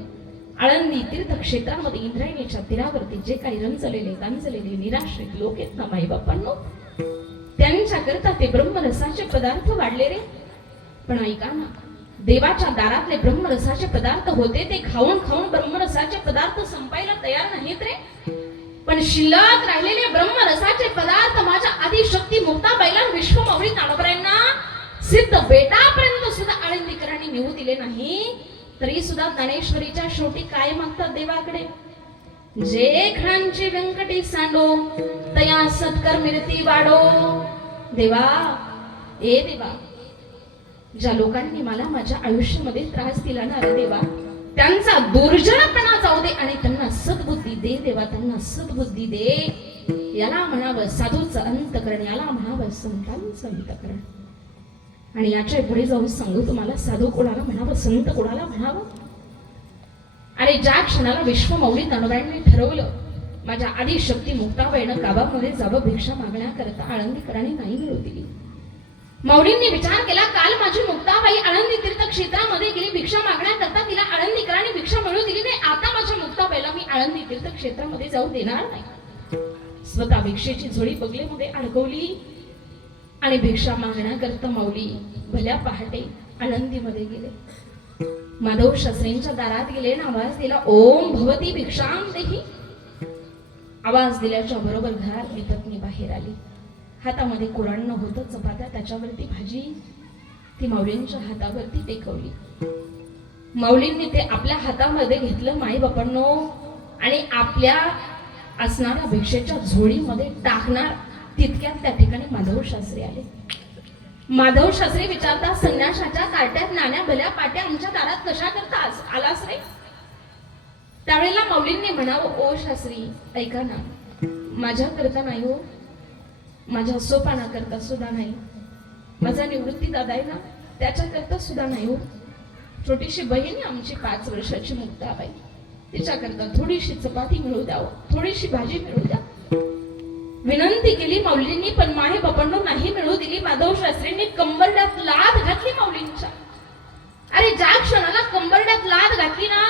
आळंदी तीर्थक्षेत्रामध्ये इंद्रायणीच्या तीरावरती जे काही रंजलेले गांजलेले निराश्रित लोक आहेत ना माईबापांनो त्यांच्याकरता ते ब्रह्मरसाचे पदार्थ वाढले रे. पण ऐका ना देवाच्या दारातले ब्रह्मरसाचे पदार्थ होते ते खाऊन खाऊन ब्रह्मरसाचे पदार्थ संपायला तयार नाहीत रे. पण शिल्लक राहिलेले ब्रह्मरसाचे पदार्थ माझ्या आदिशक्ती मुक्ताबाईला विश्वमौली ज्ञानोबांना सिद्ध बेटापर्यंत सुद्धा आळंदीकरांनी नेऊ दिले नाही. तरी सुद्धा ज्ञानेश्वरीच्या शेवटी काय मागतात देवाकडे? जे खणांची व्यंकटी सांडो तया सत्कर मिरती वाढो. देवा ए देवा ज्या लोकांनी मला माझ्या आयुष्यामध्ये त्रास दिला ना रे देवा त्यांचा दुर्जनपणा जाऊ दे आणि त्यांना सद्बुद्धी दे देवा. त्यांना सद्बुद्धी दे. याला म्हणावं साधूचं अंतकरण, याला म्हणावं संतांचं अंतकरण. आणि याच्या पुढे जाऊन सांगू तुम्हाला साधू कोणाला म्हणावं संत कोणाला म्हणावं. आणि ज्या क्षणाला विश्वमौली ज्ञानोबांनी ठरवलं माझ्या आदिशक्ती मुक्ताबाईनं गावामध्ये जावं भिक्षा मागण्याकरता आळंदीकरांनी नाही मिळू दिली. माऊलींनी विचार केला, काल माझी मुक्ताबाई आळंदी तीर्थ क्षेत्रामध्ये गेली भिक्षा मागण्याकरता, तिला आळंदीकरांनी भिक्षा मिळू दिली नाही. आता माझ्या मुक्ताबाईला मी आळंदी तीर्थ क्षेत्रामध्ये जाऊ देणार नाही. स्वतः भिक्षेची झोळी बगलेमध्ये अडकवली आणि भिक्षा मागण्याकरता माऊली भल्या पहाटे आळंदीमध्ये गेले. माधव शास्त्रींच्या दारात गेले आणि आवाज दिला, ओम भवती भिक्षाम देही. आवाज दिल्याच्या बरोबर घरातली पत्नी बाहेर आली. हातामध्ये कोराडणं होतं, चपात्या, त्याच्यावरती भाजी. ती माऊलींच्या हातावरती टेकवली. माऊलींनी ते आपल्या हातामध्ये घेतलं माई बापांनो आणि आपल्या असणाऱ्या भिक्षेच्या झोळीमध्ये टाकणार तितक्यात त्या ठिकाणी माधव शास्त्री आले. माधव शास्त्री विचारतात, संन्याशाच्या कार्ट्यात नाण्या भल्या पाट्या आमच्या दारात कशा करता आलास रे? त्यावेळेला माऊलींनी म्हणावं, ओ शास्त्री ऐका ना, माझ्या करता नाही हो, माझ्या सोपाना करता सुद्धा नाही, माझा निवृत्ती दादा आहे ना त्याच्या करता सुद्धा नाही हो. छोटीशी बहीण आमची 5 वर्षाची मुक्ताबाई, तिच्याकरता थोडीशी चपाती मिळू द्यावं, थोडीशी भाजी मिळू द्या. विनंती केली माऊलींनी, पण माहे बापांनो नाही मिळू दिली. माधव शास्त्रींनी कंबरड्यात लाद घातली माऊलींच्या. अरे ज्या क्षणाला कंबरड्यात लाद घातली ना,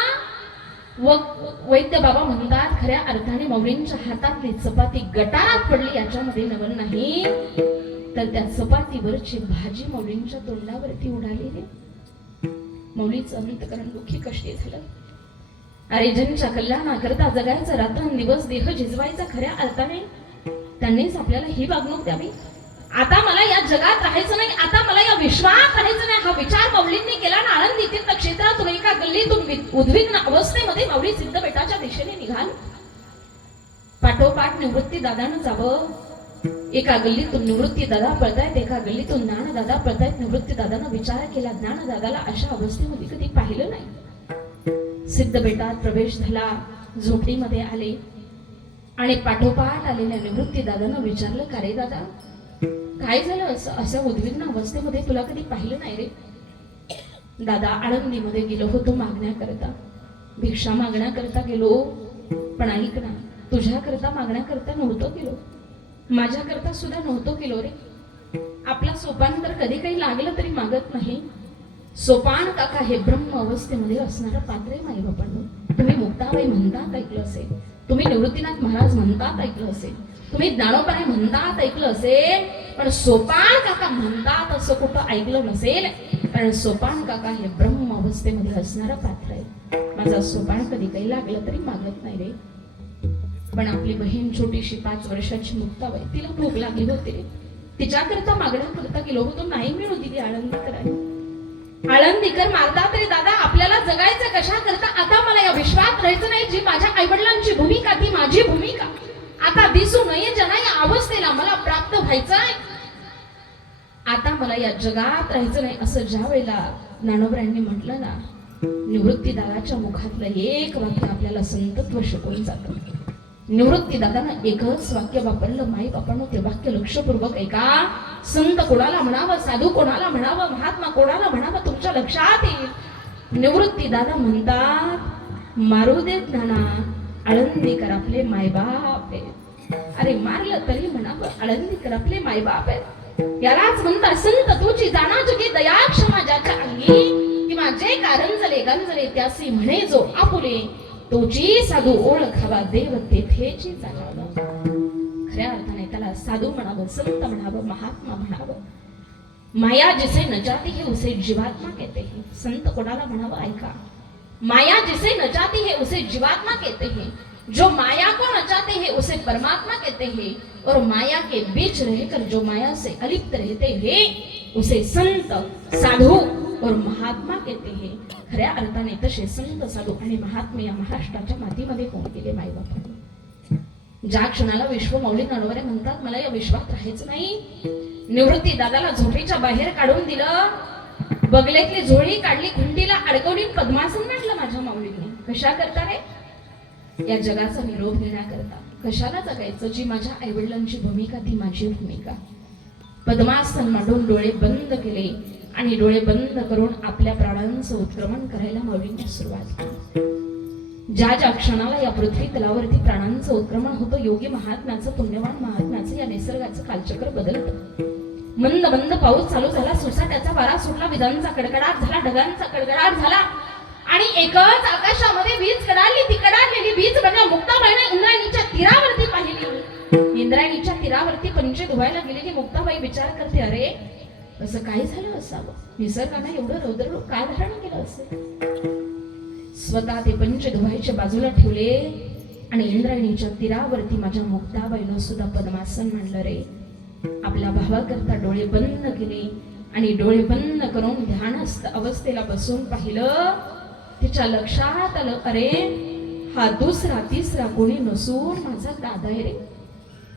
वैद्य बाबा म्हणतात, खऱ्या अर्थाने माऊलींच्या हातातली चपाती गटारात पडली, याच्यामध्ये नवल नाही. तर त्या चपातीवरची भाजी माऊलींच्या तोंडावरती उडाली रे. माऊलीचं अंतकरण दुःखी कष्टी झालं. अरे ज्यांच्या कल्याणाकरता जगायचं रात्रंदिवस देह झिजवायचा, खऱ्या अर्थाने त्यांनीच आपल्याला ही वागणूक द्यावी. आता मला या जगात राहायचं नाही, आता मला या विश्वात राहायचं नाही, हा विचार माऊलींनी केला ना. आळंदी तीर्थ क्षेत्रातून एका गल्लीतून उद्विग्न अवस्थेमध्ये माऊली सिद्धबेटाच्या दिशेने निघाल. पाठोपाठ निवृत्ती दादानं जावं. एका गल्लीतून निवृत्ती दादा पळतायत, एका गल्लीतून ज्ञान दादा पळतायत. निवृत्ती दादानं विचार केला, ज्ञान दादाला अशा अवस्थेमध्ये कधी पाहिलं नाही. सिद्धबेटात प्रवेश झाला, झोपडीमध्ये आले आणि पाठोपाठ आलेल्या निवृत्ती दादानं विचारलं, का रे दादा काय झालं, असं उद्विग्न अवस्थेमध्ये तुला कधी पाहिलं नाही रे? दादा आळंदीमध्ये गेलो होतो मागण्याकरता, भिक्षा मागण्याकरता गेलो, पण ऐक ना, तुझ्याकरता मागण्याकरता नव्हतो गेलो, माझ्याकरता सुद्धा नव्हतो गेलो रे. आपला सोपान तर कधी काही लागलं तरी मागत नाही. सोपान काका हे ब्रह्म अवस्थेमध्ये असणारं पात्र आहे माई बापांनो. तुम्ही मुक्ताबाई म्हणतात ऐकलं असेल, तुम्ही निवृत्तीनाथ महाराज म्हणतात ऐकलं असेल, तुम्ही ज्ञानोबाई म्हणतात ऐकलं असेल, पण सोपान काका म्हणतात असं कुठं ऐकलं नसेल. कारण सोपान काका हे ब्रह्म अवस्थेमध्ये असणारं पात्र आहे. माझा सोपान कधी काही लागलं तरी मागत नाही रे. पण आपली बहीण छोटीशी 5 वर्षाची मुक्ताबाई, तिला भूक लागली होती रे, तिच्याकरता मागण्याकरता गेलो होतो, नाही मिळू दिली आळंदीकरांनी. आळंदीकर मारतात रे दादा, आपल्याला जगायचं कशा करता? आता मला या विश्वात राहायचं नाही, जी माझ्या आईवडिलांची भूमिका ती माझी भूमिका आता दिसू नये जना, या अवस्थेला मला प्राप्त व्हायचंय. आता मला या जगात राहायचं नाही असं ज्या वेळेला ज्ञानोबरांनी म्हटलं ना, निवृत्ती दादाच्या मुखातलं एक वाक्य आपल्याला संतत्व शिकवून जातं. निवृत्ती दादानं एकच वाक्य वापरलं, माई बापांनो ते वाक्य लक्षपूर्वक ऐका. संत कोणाला म्हणावं, साधू कोणाला म्हणावं, महात्मा कोणाला म्हणावं, तुमच्या लक्षात येईल. निवृत्ती दादा म्हणतात, मारू देत ज्ञाना, आळंदीकर आपले मायबाप आहेत. अरे मारलं तरी म्हणावं, आळंदीकर आपले मायबाप आहेत. यालाच म्हणतात संत तुझी जाणा जगी दया क्षमा ज्याच्या अंगी, किंवा जे कारण जले गंजले त्यासी म्हणे जो आपुले, तोची साधू ओळखावा देव तेथेची जाणावं. खऱ्या अर्थाने त्याला साधू म्हणावं, संत म्हणावं, महात्मा म्हणावं. माया जिसे न जाती है उसे जीवात्मा कहते हैं. संत कोणाला म्हणावं ऐका, माया जिसे न जाती है उसे जीवात्मा कहते हैं, जो माया को न चाहते हैं उसे परमात्मा कहते हैं, और माया के बीच रहकर जो माया से अलिप्त रहते हैं उसे संत साधु और महात्मा कहते हैं. खऱ्या अर्थाने तसे संत साधू आणि महात्मे या महाराष्ट्राच्या मातीमध्ये होऊन गेले माई बापांनी. ज्या क्षणाला विश्व मौली ज्ञानोबा म्हणतात, मला या विश्वात राहायचं नाही, निवृत्ती दादाला झोपडीच्या बाहेर काढून दिलं, बगलेतली झोळी काढली, खुंटीला अडकवली, पद्मासन म्हटलं माझ्या माऊलीने. कशा करता रे? या जगाचा निरोप घेण्याकरता. कशाला जगायचं? जी माझ्या आईवडिलांची भूमिका ती माझी भूमिका. पद्मासन मांडून डोळे बंद केले आणि डोळे बंद करून आपल्या प्राणांचं उत्क्रमण करायला माऊलींनी सुरुवात केली. ज्या ज्या क्षणाला या पृथ्वी तलावरती प्राणांचं उत्क्रमण होतं, योगी महात्म्याचं, पुण्यवान महात्म्याचं, या निसर्गाचं कालचक्र बदलतं. मंद मंद पाऊस चालू झाला, सोसाट्याचा वारा सुटला, विजांचा कडकडाट झाला, ढगांचा कडकडाट झाला आणि एकच आकाशामध्ये वीज कडाली. ती कडालेली वीज बघा मुक्ताबाईने इंद्रायणीच्या तीरावरती पाहिली. इंद्रायणीच्या तीरावरती पंचे धुवायला गेलेली मुक्ताबाई विचार करते, अरे असं काय झालं असावं, निसर्गाने एवढं रौद्ररूप का धारण केलं असेल. स्वतः ते पंचे धुवायचे बाजूला ठेवले आणि इंद्रायणीच्या तीरावरती माझ्या मुक्ताबाईनं सुद्धा पद्मासन मांडलं रे. आपल्या भावाकरता डोळे बंद केले आणि डोळे बंद करून ध्यानस्थ अवस्थेला बसून पाहिलं. तिच्या लक्षात आलं, अरे हा दुसरा तिसरा कोणी नसून माझा दादा आहे रे.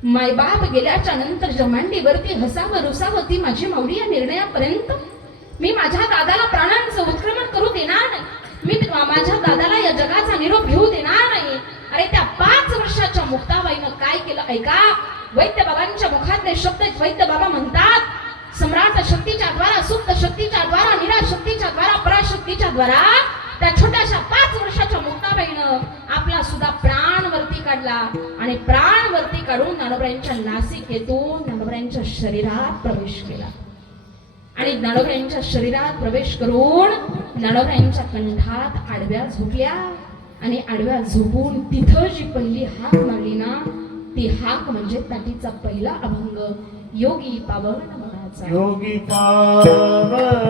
मायबाप गेल्याच्या नंतर जमांडीवरती हसावं रुसावं ती माझी माऊली या निर्णयापर्यंत मी माझ्या दादाला प्राणांचं उत्क्रमण करू देणार नाही. मी माझ्या दादाला या जगाचा निरोप घेऊ देणार नाही. अरे त्या 5 वर्षाच्या मुक्ताबाईनं काय केलं ऐका. वैद्य बाबांच्या मुखातले शब्द वैद्य बाबा म्हणतात, सम्राट शक्तीच्या द्वारा, सुप्त शक्तीच्या द्वारा, निरा शक्तीच्या द्वारा, पराशक्तीच्या द्वारा त्या छोट्याशा 5 वर्षाच्या मुक्ताबाईनं आपला सुद्धा प्राण वरती काढला आणि प्राण वरती काढून ज्ञानोबरायांच्या नासिकेतून ज्ञानोबरायांच्या शरीरात प्रवेश केला आणि ज्ञानोबरायांच्या शरीरात प्रवेश करून ज्ञानोबरायांच्या कंठात आडव्या झोपल्या आणि आडव्या झोपून तिथं जी पहिली हाक मारली ना, ती हाक म्हणजे ताटीचा पहिला अभंग योगी पावन मनाचा. योगी पावन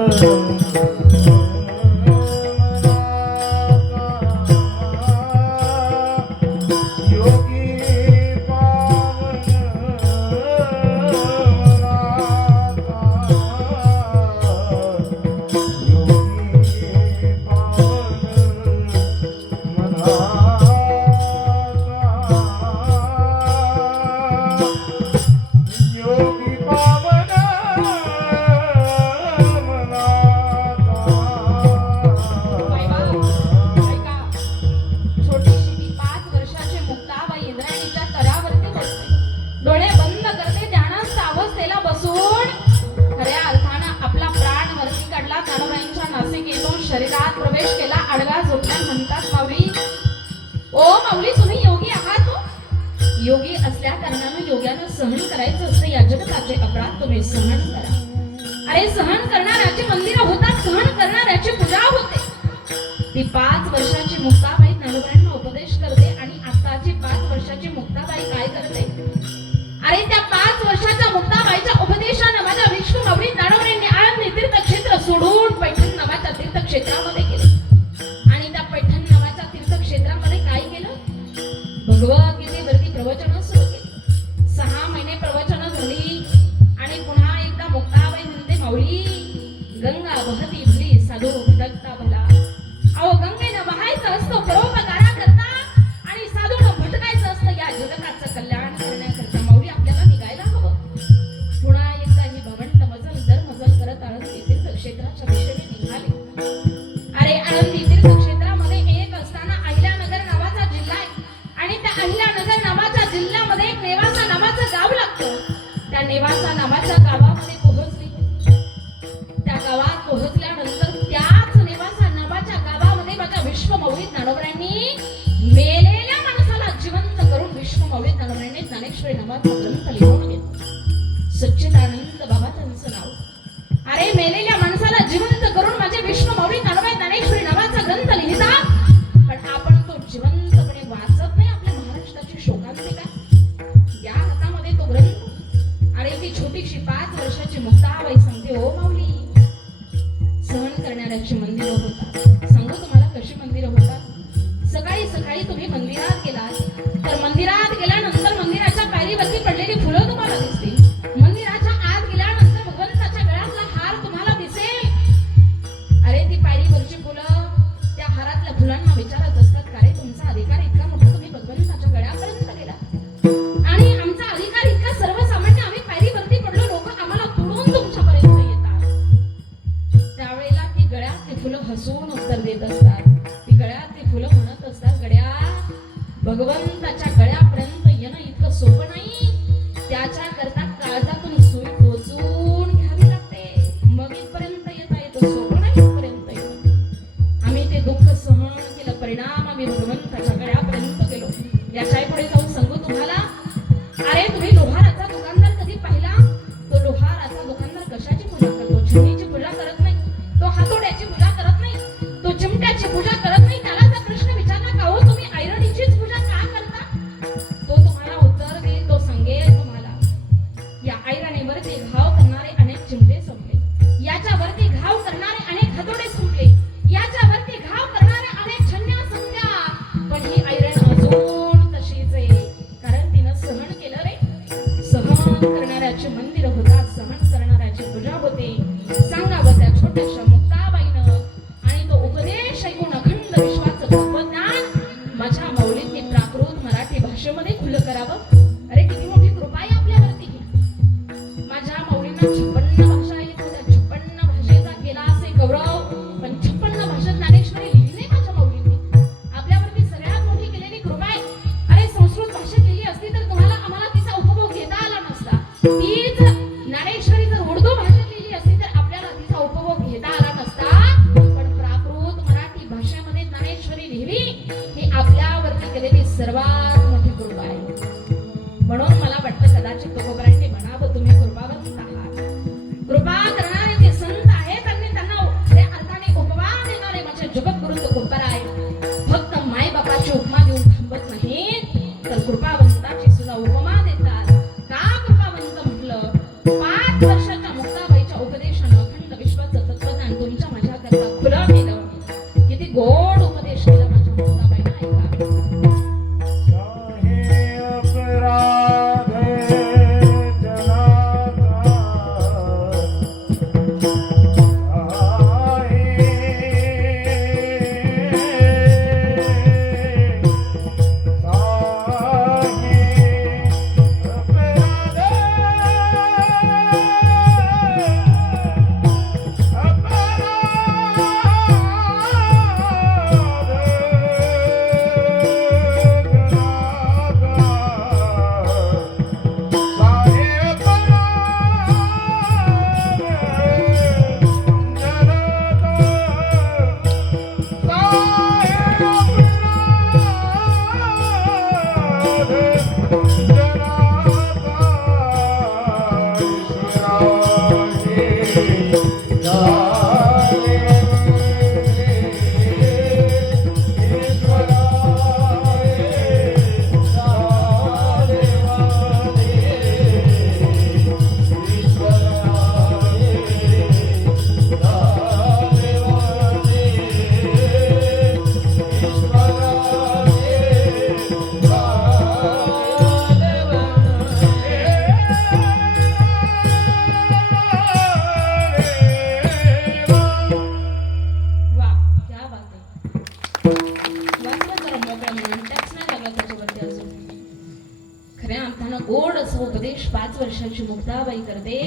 शरीरात प्रवेश केला. आडव्या झोपल्या म्हणतात, माऊली ओ माऊली तुम्ही योगी आहात हो. योगी असल्या कारणानं योग्यानं सहन करायचं असतं. या जगताचे अपराध तुम्ही सहन करा. अरे सहन करणाऱ्याची मंदिरं होतात, सहन करणाऱ्याची पूजा होते. ती 5 वर्षाची मुक्ताबाई ज्ञानोबरांना उपदेश करते आणि आताची 5 वर्षाची मुक्ताबाई काय करते. अरे त्या 5 वर्षाच्या मुक्ताबाईच्या उपदेशानं माझ्या विष्णू माऊली ज्ञानोबरांनी आळंदी तीर्थक्षेत्र सोडून पैठण नावाच्या तीर्थक्षेत्रामध्ये गेले आणि त्या पैठण नावाच्या तीर्थक्षेत्रामध्ये काय केलं, भगवद्गीतेवरती प्रवचन सुरू केली. 6 महिने प्रवचन झाली आणि पुन्हा एकदा मुक्ताबाई म्हणते, माऊली गंगा बहती भली साधू भटकता भला. अहो गंगेनं वाहायचं असतं परोपकारा करता आणि साधूनं भटकायचं असतं या जगताचं कल्याण करण्याकरता. माऊली आपल्याला निघायला हवं. पुन्हा एकदा ही भवंत मजल दर मजल करत आळंदी तीर्थक्षेत्राच्या दिशेने निघाले. अरे आळंदी तीर्थक्षेत्रामध्ये येत असताना अहिल्यानगर नावाचा जिल्हा आहे आणि त्या अहिल्यानगर नावाच्या जिल्ह्यामध्ये एक नेवासा नावाचं गाव लागतं. त्या नेवासा नावाच्या गावामध्ये पोहोचली. त्या गावात पोहोचल्यानंतर त्याच नेवासा नावाच्या गावामध्ये माझ्या विश्वमौली ज्ञानोबरांनी मेलेल्या माणसाला जिवंत करून विश्वमौली ज्ञानोबरांनी ज्ञानेश्वरी नावाचा ग्रंथ लिहून घेतला. सच्चिदानंद बाबा त्यांचं नाव. अरे मेलेल्या माणसाला जिवंत करून माझे विश्वमौली ज्ञानोबा ज्ञानेश्वरी नावाचा ग्रंथ लिहितात, पण आपण तो जिवंतपणे वाचत नाही. आपल्या महाराष्ट्राची शोकांतिका या हातामध्ये तो ग्रंथ. अरे ती छोटीशी 5 वर्षाची मुक्ताबाई सांगते, ओ माऊली सहन करणाऱ्याची मंदिरं होतात. सांगू तुम्हाला कशी मंदिरं होतात. सकाळी सकाळी तुम्ही मंदिरात गेलात तर मंदिरात गेल्यानंतर मंदिराच्या पायरीवरती पडलेली फुलं तुम्हाला दिसतील. मंदिराच्या आत गेल्यानंतर भगवंताच्या गळ्यातला हार तुम्हाला दिसेल. अरे ती पायरीवरची फुलं त्या हारातल्या फुलांना विचारत असतात, का रे तुमचा अधिकार इतका मोठा, तुम्ही भगवंताच्या गळ्यापर्यंत गेला आणि आमचा अधिकार इतका सर्वसामान्य, आम्ही पायरीवरती पडलो, लोक आम्हाला तोडून तुमच्यापर्यंत येतात. त्यावेळेला ती गळ्यातली फुलं हसून उत्तर देत असतात. ती गळ्यातली फुलं म्हणत असतात, गड्या भगवंताच्या गळ्यापर्यंत येणं इतकं सोपं नाही. त्याच्या करता काळजातून सुई टोचून घ्यावी लागते, मग इथपर्यंत येता येतं. सोपं नाही इथपर्यंत येणं. आम्ही ते दुःख सहन केलं, परिणाम आम्ही भगवंताच्या गळ्यापर्यंत गेलो. याच्या पुढे जाऊन सांगू तुम्हाला. अरे तुम्ही लोहाराचा दुकानदार कधी पाहिला. तो लोहाराचा दुकानदार भाषेमध्ये खुलं करावं. अरे किती मोठी कृपा आहे आपल्यावरती. माझ्या माऊलींना 56 भाषा येत होत्या. 56 भाषेचा केला असे गौरव, पण 56 भाषेत ज्ञानेश्वरी लिहिली नाही माझ्या माऊलींनी. आपल्यावरती सगळ्यात मोठी केलेली कृपा आहे. अरे संस्कृत भाषेत लिहिली असती तर तुम्हाला आम्हाला तिचा उपभोग घेता आला नसता. तीच ज्ञानेश्वरी जर उर्दू भाषेत लिहिली असती तर आपल्याला तिचा उपभोग घेता आला नसता. पण प्राकृत मराठी भाषेमध्ये ज्ञानेश्वरी लिहिली ही आपल्यावरती केलेली सर्वात मोठी कृपा आहे. म्हणून मला वाटतं कदाचित तुकोबारांनी म्हणावं, तुम्ही कृपावंत आहात. कृपा करणारे ते संत आहेत आणि त्यांना खऱ्या अर्थाने उपमा देणारे माझे जगद्गुरु तुकोबाराय फक्त माय बापाची उपमा देऊन थांबत नाहीत, तर कृपावंताची सुद्धा उपमा देतात. का कृपावंत म्हटलं? 5 वर्षाच्या मुक्ताबाईच्या उपदेशानं अखंड विश्वाचं तत्वज्ञान तुमच्या माझ्याकरता खुलं केलं. किती गोड उपदेश केला माझ्या मुक्ताबाईनं, ऐका. साहे अपराध जनाचा, वा, क्या बात आहे. वाचलं जरा मोकळ्या म्हणून टॅक्स नाही लागला त्याच्यावरती अजून. खऱ्या अर्थानं गोड असा उपदेश 5 वर्षाची मुक्ताबाई करते.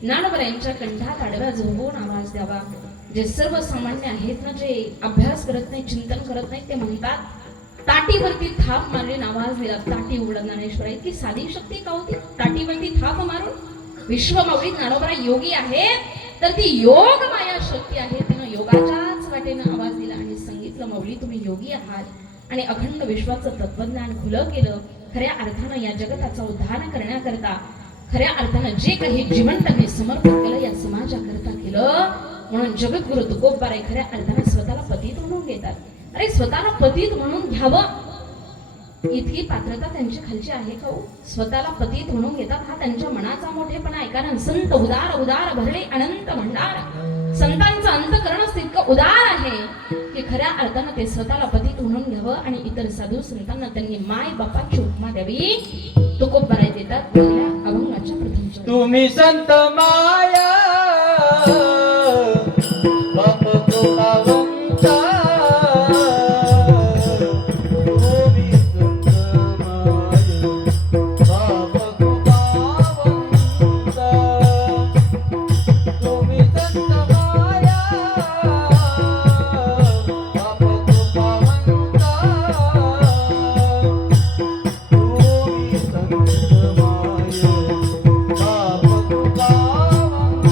ज्ञानोबा यांच्या कंठात आडव्या झोपून आवाज द्यावा. जे सर्वसामान्य आहेत ना, जे अभ्यास करत नाही, चिंतन करत नाही, ते म्हणतात ताटीवरती थाप मारून आवाज दिला, ताटी उघडत ज्ञानेश्वर. इतकी साधी शक्ती का होती ताटीवरती थाप मारून? विश्व माऊली ज्ञानोबा योगी आहेत, तर ती योग माया शक्ती आहे. तिनं योगाच्याच वाटेनं आवाज दिला आणि सांगितलं, माऊली तुम्ही योगी आहात आणि अखंड विश्वाचं तत्वज्ञान खुलं केलं. खऱ्या अर्थानं या जगताचा उद्धार करण्याकरता, खऱ्या अर्थानं जे काही जीवन त्यांनी समर्पित केलं या समाजाकरता केलं. म्हणून जगद्गुरु तुकोबाराय खऱ्या अर्थानं स्वतःला पतित म्हणून घेतात. अरे स्वतःला पतित म्हणून घ्यावं इतकी पात्रता त्यांची खालची आहे का? स्वतःला पतित म्हणून घेतात. हा त्यांच्या मनाचा मोठेपणा आहे. कारण संत उदार उदार भरले अनंत भंडार. संतांचं अंतकरणच तितकं उदार आहे की खऱ्या अर्थानं ते स्वतःला पतित म्हणून घ्यावं आणि इतर साधू संतांना त्यांनी माय बापाची उपमा द्यावी. तुकोबाराय देतात पहिल्या अभंगाच्या प्रथम चरणी. तुम्ही संत माया बाप कृपावंता, तुम्ही संत माया बाप कृपावंता, तुम्ही संत माया बाप कृपावंता, तुम्ही संत माया बाप कृपावंता.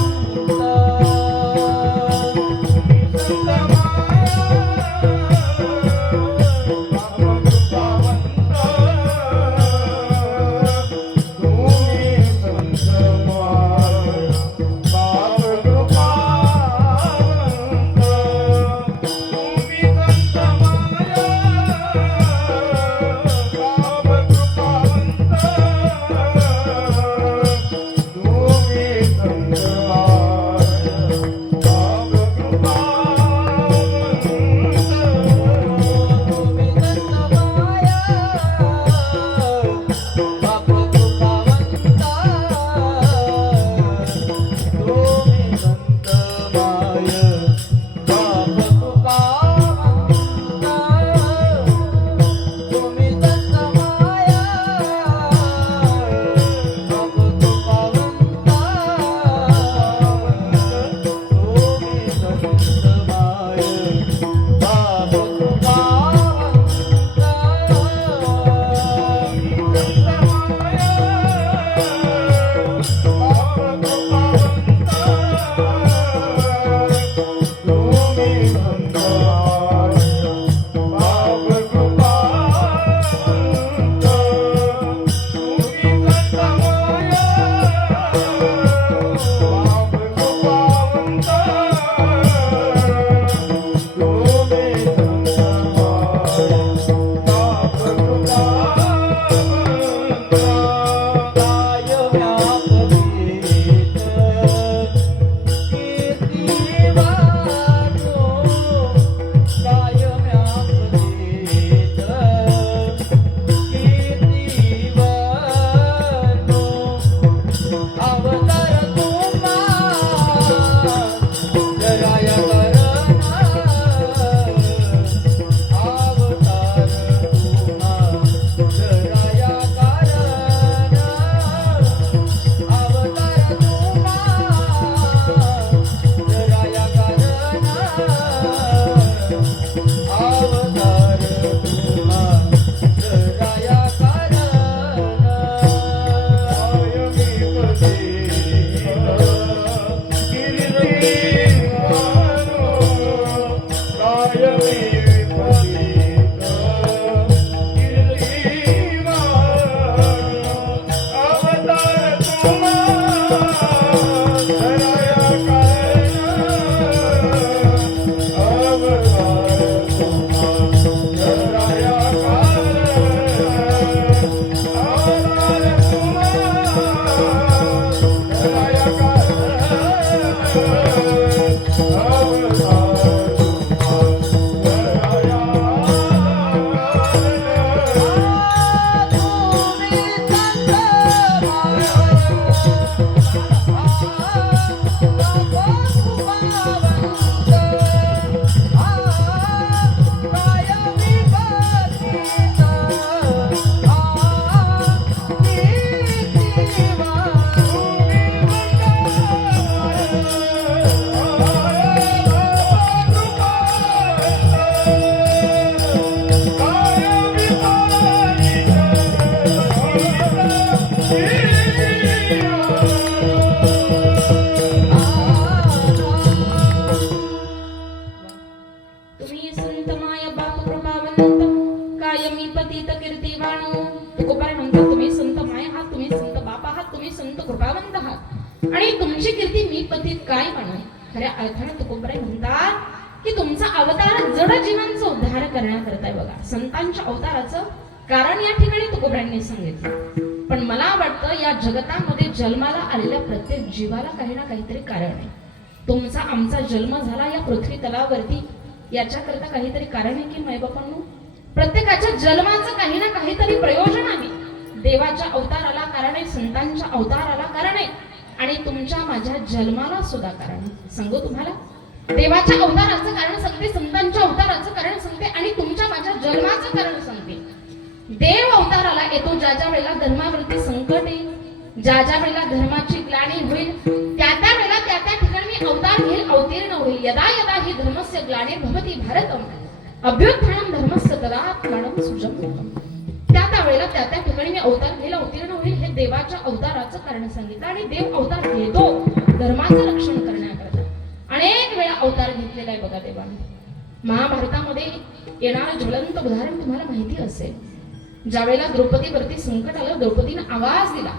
आणि तुमची कीर्ती मी पतीत काय म्हणू. खऱ्या अर्थाने तुकोबराय म्हणतात की तुमचा अवतार जड जीवांचा उद्धार करण्याकरता आहे बघा. संतांच्या अवताराचं कारण या ठिकाणी तुकोबरायांनी सांगितलं. पण मला वाटतं या जगतामध्ये जन्माला आलेल्या प्रत्येक जीवाला काही ना काहीतरी कारण आहे. तुमचा आमचा जन्म झाला या पृथ्वी तलावरती याच्याकरता काहीतरी कारण आहे की मायबापांनो. प्रत्येकाच्या जन्माचं काही ना काहीतरी प्रयोजन आहे. देवाच्या अवताराला कारण आहे, संतांच्या अवताराला कारण आहे आणि तुमच्या माझ्या जन्माला सुद्धा कारण आहे. सांगू तुम्हाला, देवाच्या अवताराचं कारण सांगते, संतांच्या अवताराचं कारण सांगते आणि तुमच्या माझ्या जन्माचं कारण सांगते. देव अवताराला येतो ज्या ज्या वेळेला धर्मावरती संकट येईल, ज्या ज्या वेळेला धर्माची ग्लानी होईल, त्या त्या वेळेला त्या त्या ठिकाणी मी अवतार घेईल, अवतीर्ण होईल. यदा यदा ही धर्मस्य ग्लानिर्भवति भारतम अभ्युत्थानं धर्मस्य तदात्मानं सुजन्मतम्. त्या त्या वेळेला त्या त्या ठिकाणी मी अवतार घेईल, अवतीर्ण होईल. हे देवाच्या अवताराचं कारण सांगितलं. आणि देव अवतार घेतो धर्माचं रक्षण करण्याकरता. अनेक वेळा अवतार घेतलेला आहे बघा देवाने. महाभारतामध्ये येणारं ज्वलंत उदाहरण तुम्हाला माहिती असेल. ज्या वेळेला द्रौपदीवरती संकट आलं, द्रौपदीनं आवाज दिला.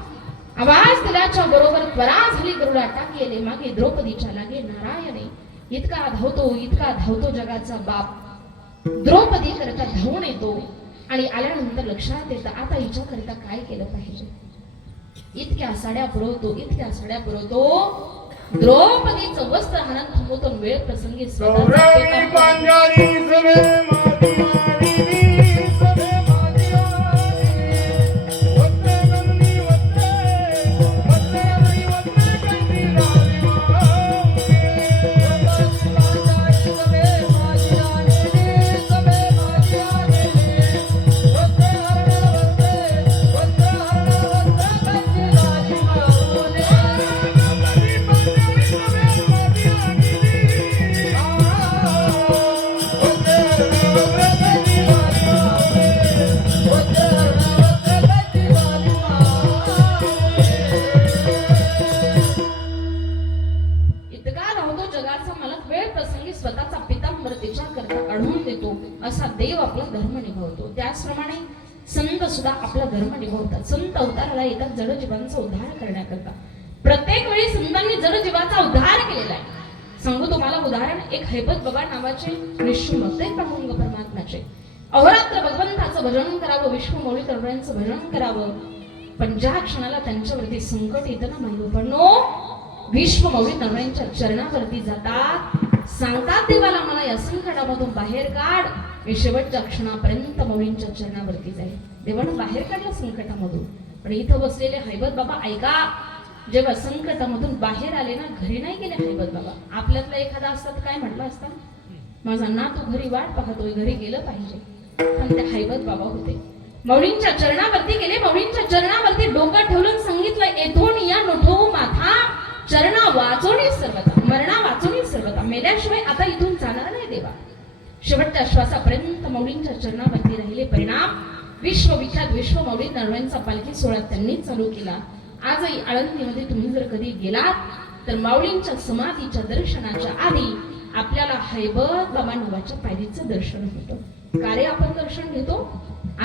आवाज दिल्याच्या बरोबर त्वरा झाली गरुडाटा गेले मागे द्रौपदीच्या लागे नारायणे. इतका धावतो जगाचा बाप. द्रौपदी करता धावून येतो आणि आल्यानंतर लक्षात येतं आता हिच्या करता काय केलं पाहिजे. इतक्या साड्या पुरवतो द्रौपदीचं वस्त्र हाणत थांबवतो. वेळ प्रसंगी गौरवी पांजारी सभे माती आली, सभे माती आली. वत्रे गंगी वत्रे, वत्रे गंगी वत्रे गंगी लाली माऊली. स्वतःचा पितांबर तिच्या करता अडवून देतो असा देव आपला धर्म निभावतो. त्याचप्रमाणे संत सुद्धा आपला धर्म निभावतात. संत अवताराला येतात जड जीवांचा उद्धार करण्याकरता. प्रत्येक वेळी संतांनी जड जीवाचा उद्धार केलेला आहे. सांगू तुम्हाला उदाहरण. एक हैबत बाबा नावाचे निश्चुम भक्त प्रभुंग परमात्म्याचे. अहोरात्र भगवंताचं भजन करावं, विश्वमौली तरुणांचं भजन करावं. पण ज्या क्षणाला त्यांच्यावरती संकट येतं ना मानवपणो, विश्वमौली तरुणांच्या चरणावरती जातात, सांगतात देवाला मला या संकटामधून बाहेर काढ. मी शेवटच्या क्षणापर्यंत मौलींच्या चरणावरती जाईल. देवानं बाहेर काढलं संकटामधून. पण इथं बसलेले हैबत बाबा ऐका, जेव्हा संकटामधून बाहेर आले ना, घरी नाही गेले हैबत बाबा. आपल्यातला एखादा असतात काय म्हटलं असता, माझा नातू घरी वाट पाहतोय, घरी गेलं पाहिजे. पण ते हैबत बाबा होते. मौलींच्या चरणावरती गेले. मौलींच्या चरणावरती डोकं ठेवून सांगितलं, येथून या नोठवू माथा चरणा वाचोनी सर्वता, मरणा वाचोनी सर्वता. मेल्याशिवाय आता इथून जाणार नाही देवा. शेवटच्या श्वासापर्यंत मौलींच्या चरणावरती राहिले. परिणाम विश्वविख्यात विश्वमौली नरवण्यांचा पालखी सोहळा त्यांनी चालू केला. आजही आळंदीमध्ये तुम्ही जर कधी गेलात तर माऊलींच्या समाधीच्या दर्शनाच्या आधी आपल्याला हैबत बाबा नावाच्या पायरीचं दर्शन होतं. का रे आपण दर्शन घेतो?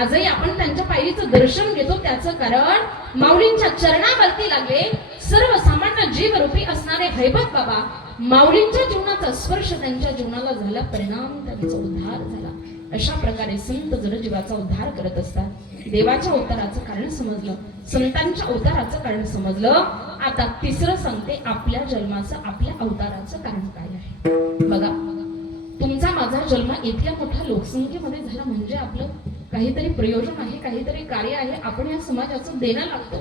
आजही आपण त्यांच्या पायरीचं दर्शन घेतो. त्याचं कारण माऊलींच्या चरणावरती लागले सर्वसामान्य जीवरूपी असणारे हैबत बाबा. माऊलींच्या जीवनाचा स्पर्श त्यांच्या जीवनाला झाला, परिणाम त्यांचा उद्धार झाला. अशा प्रकारे संत जड जीवाचा उद्धार करत असतात. देवाच्या अवताराचं कारण समजलं, संतांच्या अवताराचं कारण समजलं. आता तिसरं सांगते, आपल्या जन्माचं, आपल्या अवताराचं कारण काय आहे. बघा, तुमचा माझा जन्म इतक्या मोठ्या लोकसंख्येमध्ये झाला म्हणजे आपलं काहीतरी प्रयोजन आहे, काहीतरी कार्य आहे. आपण या समाजाचं देणं लागतो.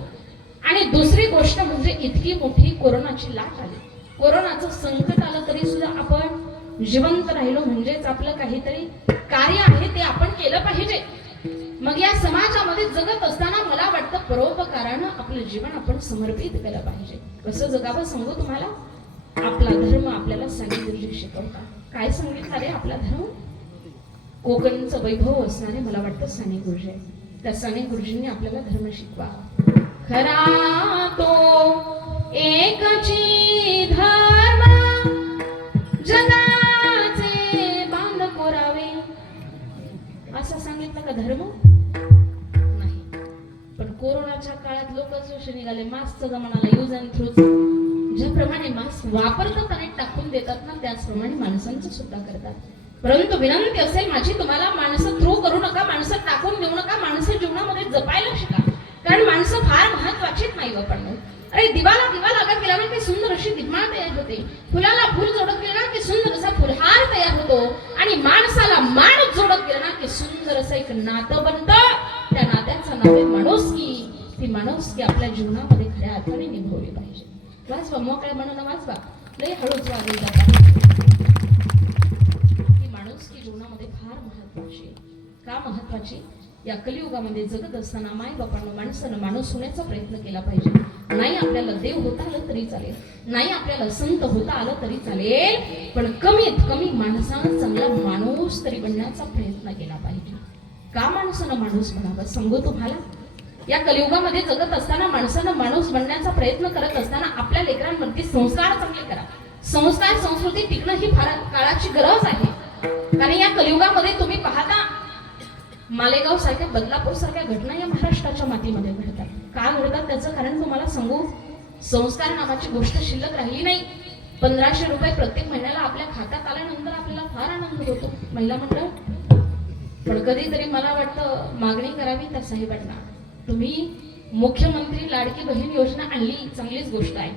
आणि दुसरी गोष्ट म्हणजे इतकी मोठी कोरोनाची लाट आली, कोरोनाचं संकट आलं तरी सुद्धा आपण जिवंत राहिलो म्हणजेच आपलं काहीतरी कार्य आहे ते आपण केलं पाहिजे. मग या समाजामध्ये जगत असताना मला वाटतं परोपकारानं आपलं जीवन आपण समर्पित केलं पाहिजे. कसं जगावं सांगू तुम्हाला. आपला धर्म आपल्याला साने गुरुजी शिकवतात. काय सांगितलं रे आपला धर्म? कोकणचं वैभव असणारे मला वाटतं साने गुरुजी आहे. त्या साने गुरुजींनी आपल्याला धर्म शिकवा. खरा तो एकची धर्म जगाचे बांध कोरावे, असं सांगितलं का धर्म? नाही. पण कोरोनाच्या काळात लोक जोशी निघाले, मास्कचा जमाना, यूज अँड थ्रोच. ज्याप्रमाणे मास्क वापरतात आणि टाकून देतात ना, त्याचप्रमाणे माणसांचं सुद्धा करतात. परंतु विनंती असेल माझी तुम्हाला, माणसं थ्रू करू नका, माणसं टाकून देऊ नका, माणसं जीवनामध्ये जपायला शिका. कारण माणसं फार महत्वाचीच नाही आपण. अरे दिवाला दिवा लागत गेला ना की सुंदर अशी दिपमाळ तयार होते, फुलाला फुल जोडत गेला ना की सुंदर असा फुलहार तयार होतो, आणि माणसाला माणूस जोडत गेला ना की सुंदर असं एक नातं बनतं. त्या नात्याचं नाव आहे माणुसकी. ती माणुसकी आपल्या जीवनामध्ये खऱ्या अर्थाने निभवली पाहिजे. वाचवा, मोकळ्या मनानं वाचवा, लय हळूच वागली जातात. ती माणुसकी जीवनामध्ये फार महत्वाची. का महत्वाची? या कलियुगामध्ये जगत असताना माय बापांना माणसानं माणूस होण्याचा प्रयत्न केला पाहिजे. नाही आपल्याला देव होता आलं तरी चालेल, नाही आपल्याला संत होता आलं तरी चालेल, पण कमीत कमी माणसानं चांगला माणूस तरी बनण्याचा प्रयत्न केला पाहिजे. का माणसानं माणूस बनावं सांगू तुम्हाला. या कलियुगामध्ये जगत असताना माणसानं माणूस बनण्याचा प्रयत्न करत असताना आपल्या लेकरांवरती संस्कार चांगले करा. संस्कार संस्कृती टिकणं ही फार काळाची गरज आहे. कारण या कलियुगामध्ये तुम्ही पाहता मालेगाव सारख्या, बदलापूर सारख्या घटना या महाराष्ट्राच्या मातीमध्ये घडतात. का घडतात त्याचं कारण तुम्हाला सांगू. संस्कार नावाची गोष्ट शिल्लक राहिली नाही. 1500 रुपये प्रत्येक महिन्याला आपल्या खात्यात आल्यानंतर आपल्याला फार आनंद होतो महिला मंडळ. पण कधीतरी मला वाटतं मागणी करावी त्या साहेबांना, तुम्ही मुख्यमंत्री लाडकी बहीण योजना आणली, चांगलीच गोष्ट आहे,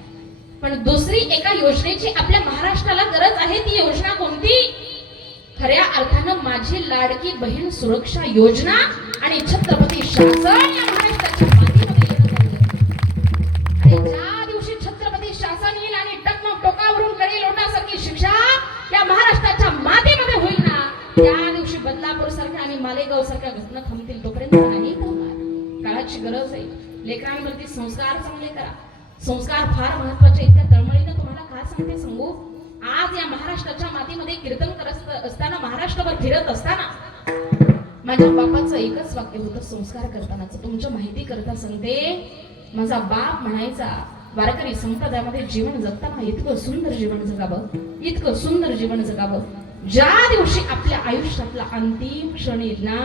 पण दुसरी एका योजनेची आपल्या महाराष्ट्राला गरज आहे. ती योजना कोणती? खऱ्या अर्थानं माझी लाडकी बहीण सुरक्षा योजना आणि छत्रपती शासन या महाराष्ट्राच्या मातीमध्ये आणि ज्या दिवशी छत्रपती शासन येईल आणि टकमक टोकावरून कडी लोटासारखी शिक्षा या महाराष्ट्राच्या मातीमध्ये होईल ना, त्या दिवशी बदलापूर सारख्या आणि मालेगाव सारख्या घटना थांबतील. तोपर्यंत नाही थांबणार. काळाची गरज आहे. लेकरांवरती संस्कार चांगले करा. संस्कार फार महत्वाचे. इतक्या तळमळीनं तुम्हाला का सांगते सांगू. आज या महाराष्ट्राच्या मातीमध्ये कीर्तन करत असताना, महाराष्ट्रभर फिरत असताना माझ्या बापाचं एकच वाक्य होतं संस्कार करतानाच. तुमच्या माहिती करता सांगते, माझा बाप म्हणायचा वारकरी संप्रदायामध्ये जीवन जगताना इतकं सुंदर जीवन जगावं, इतकं सुंदर जीवन जगावं, ज्या दिवशी आपल्या आयुष्यातला अंतिम क्षण येईल ना,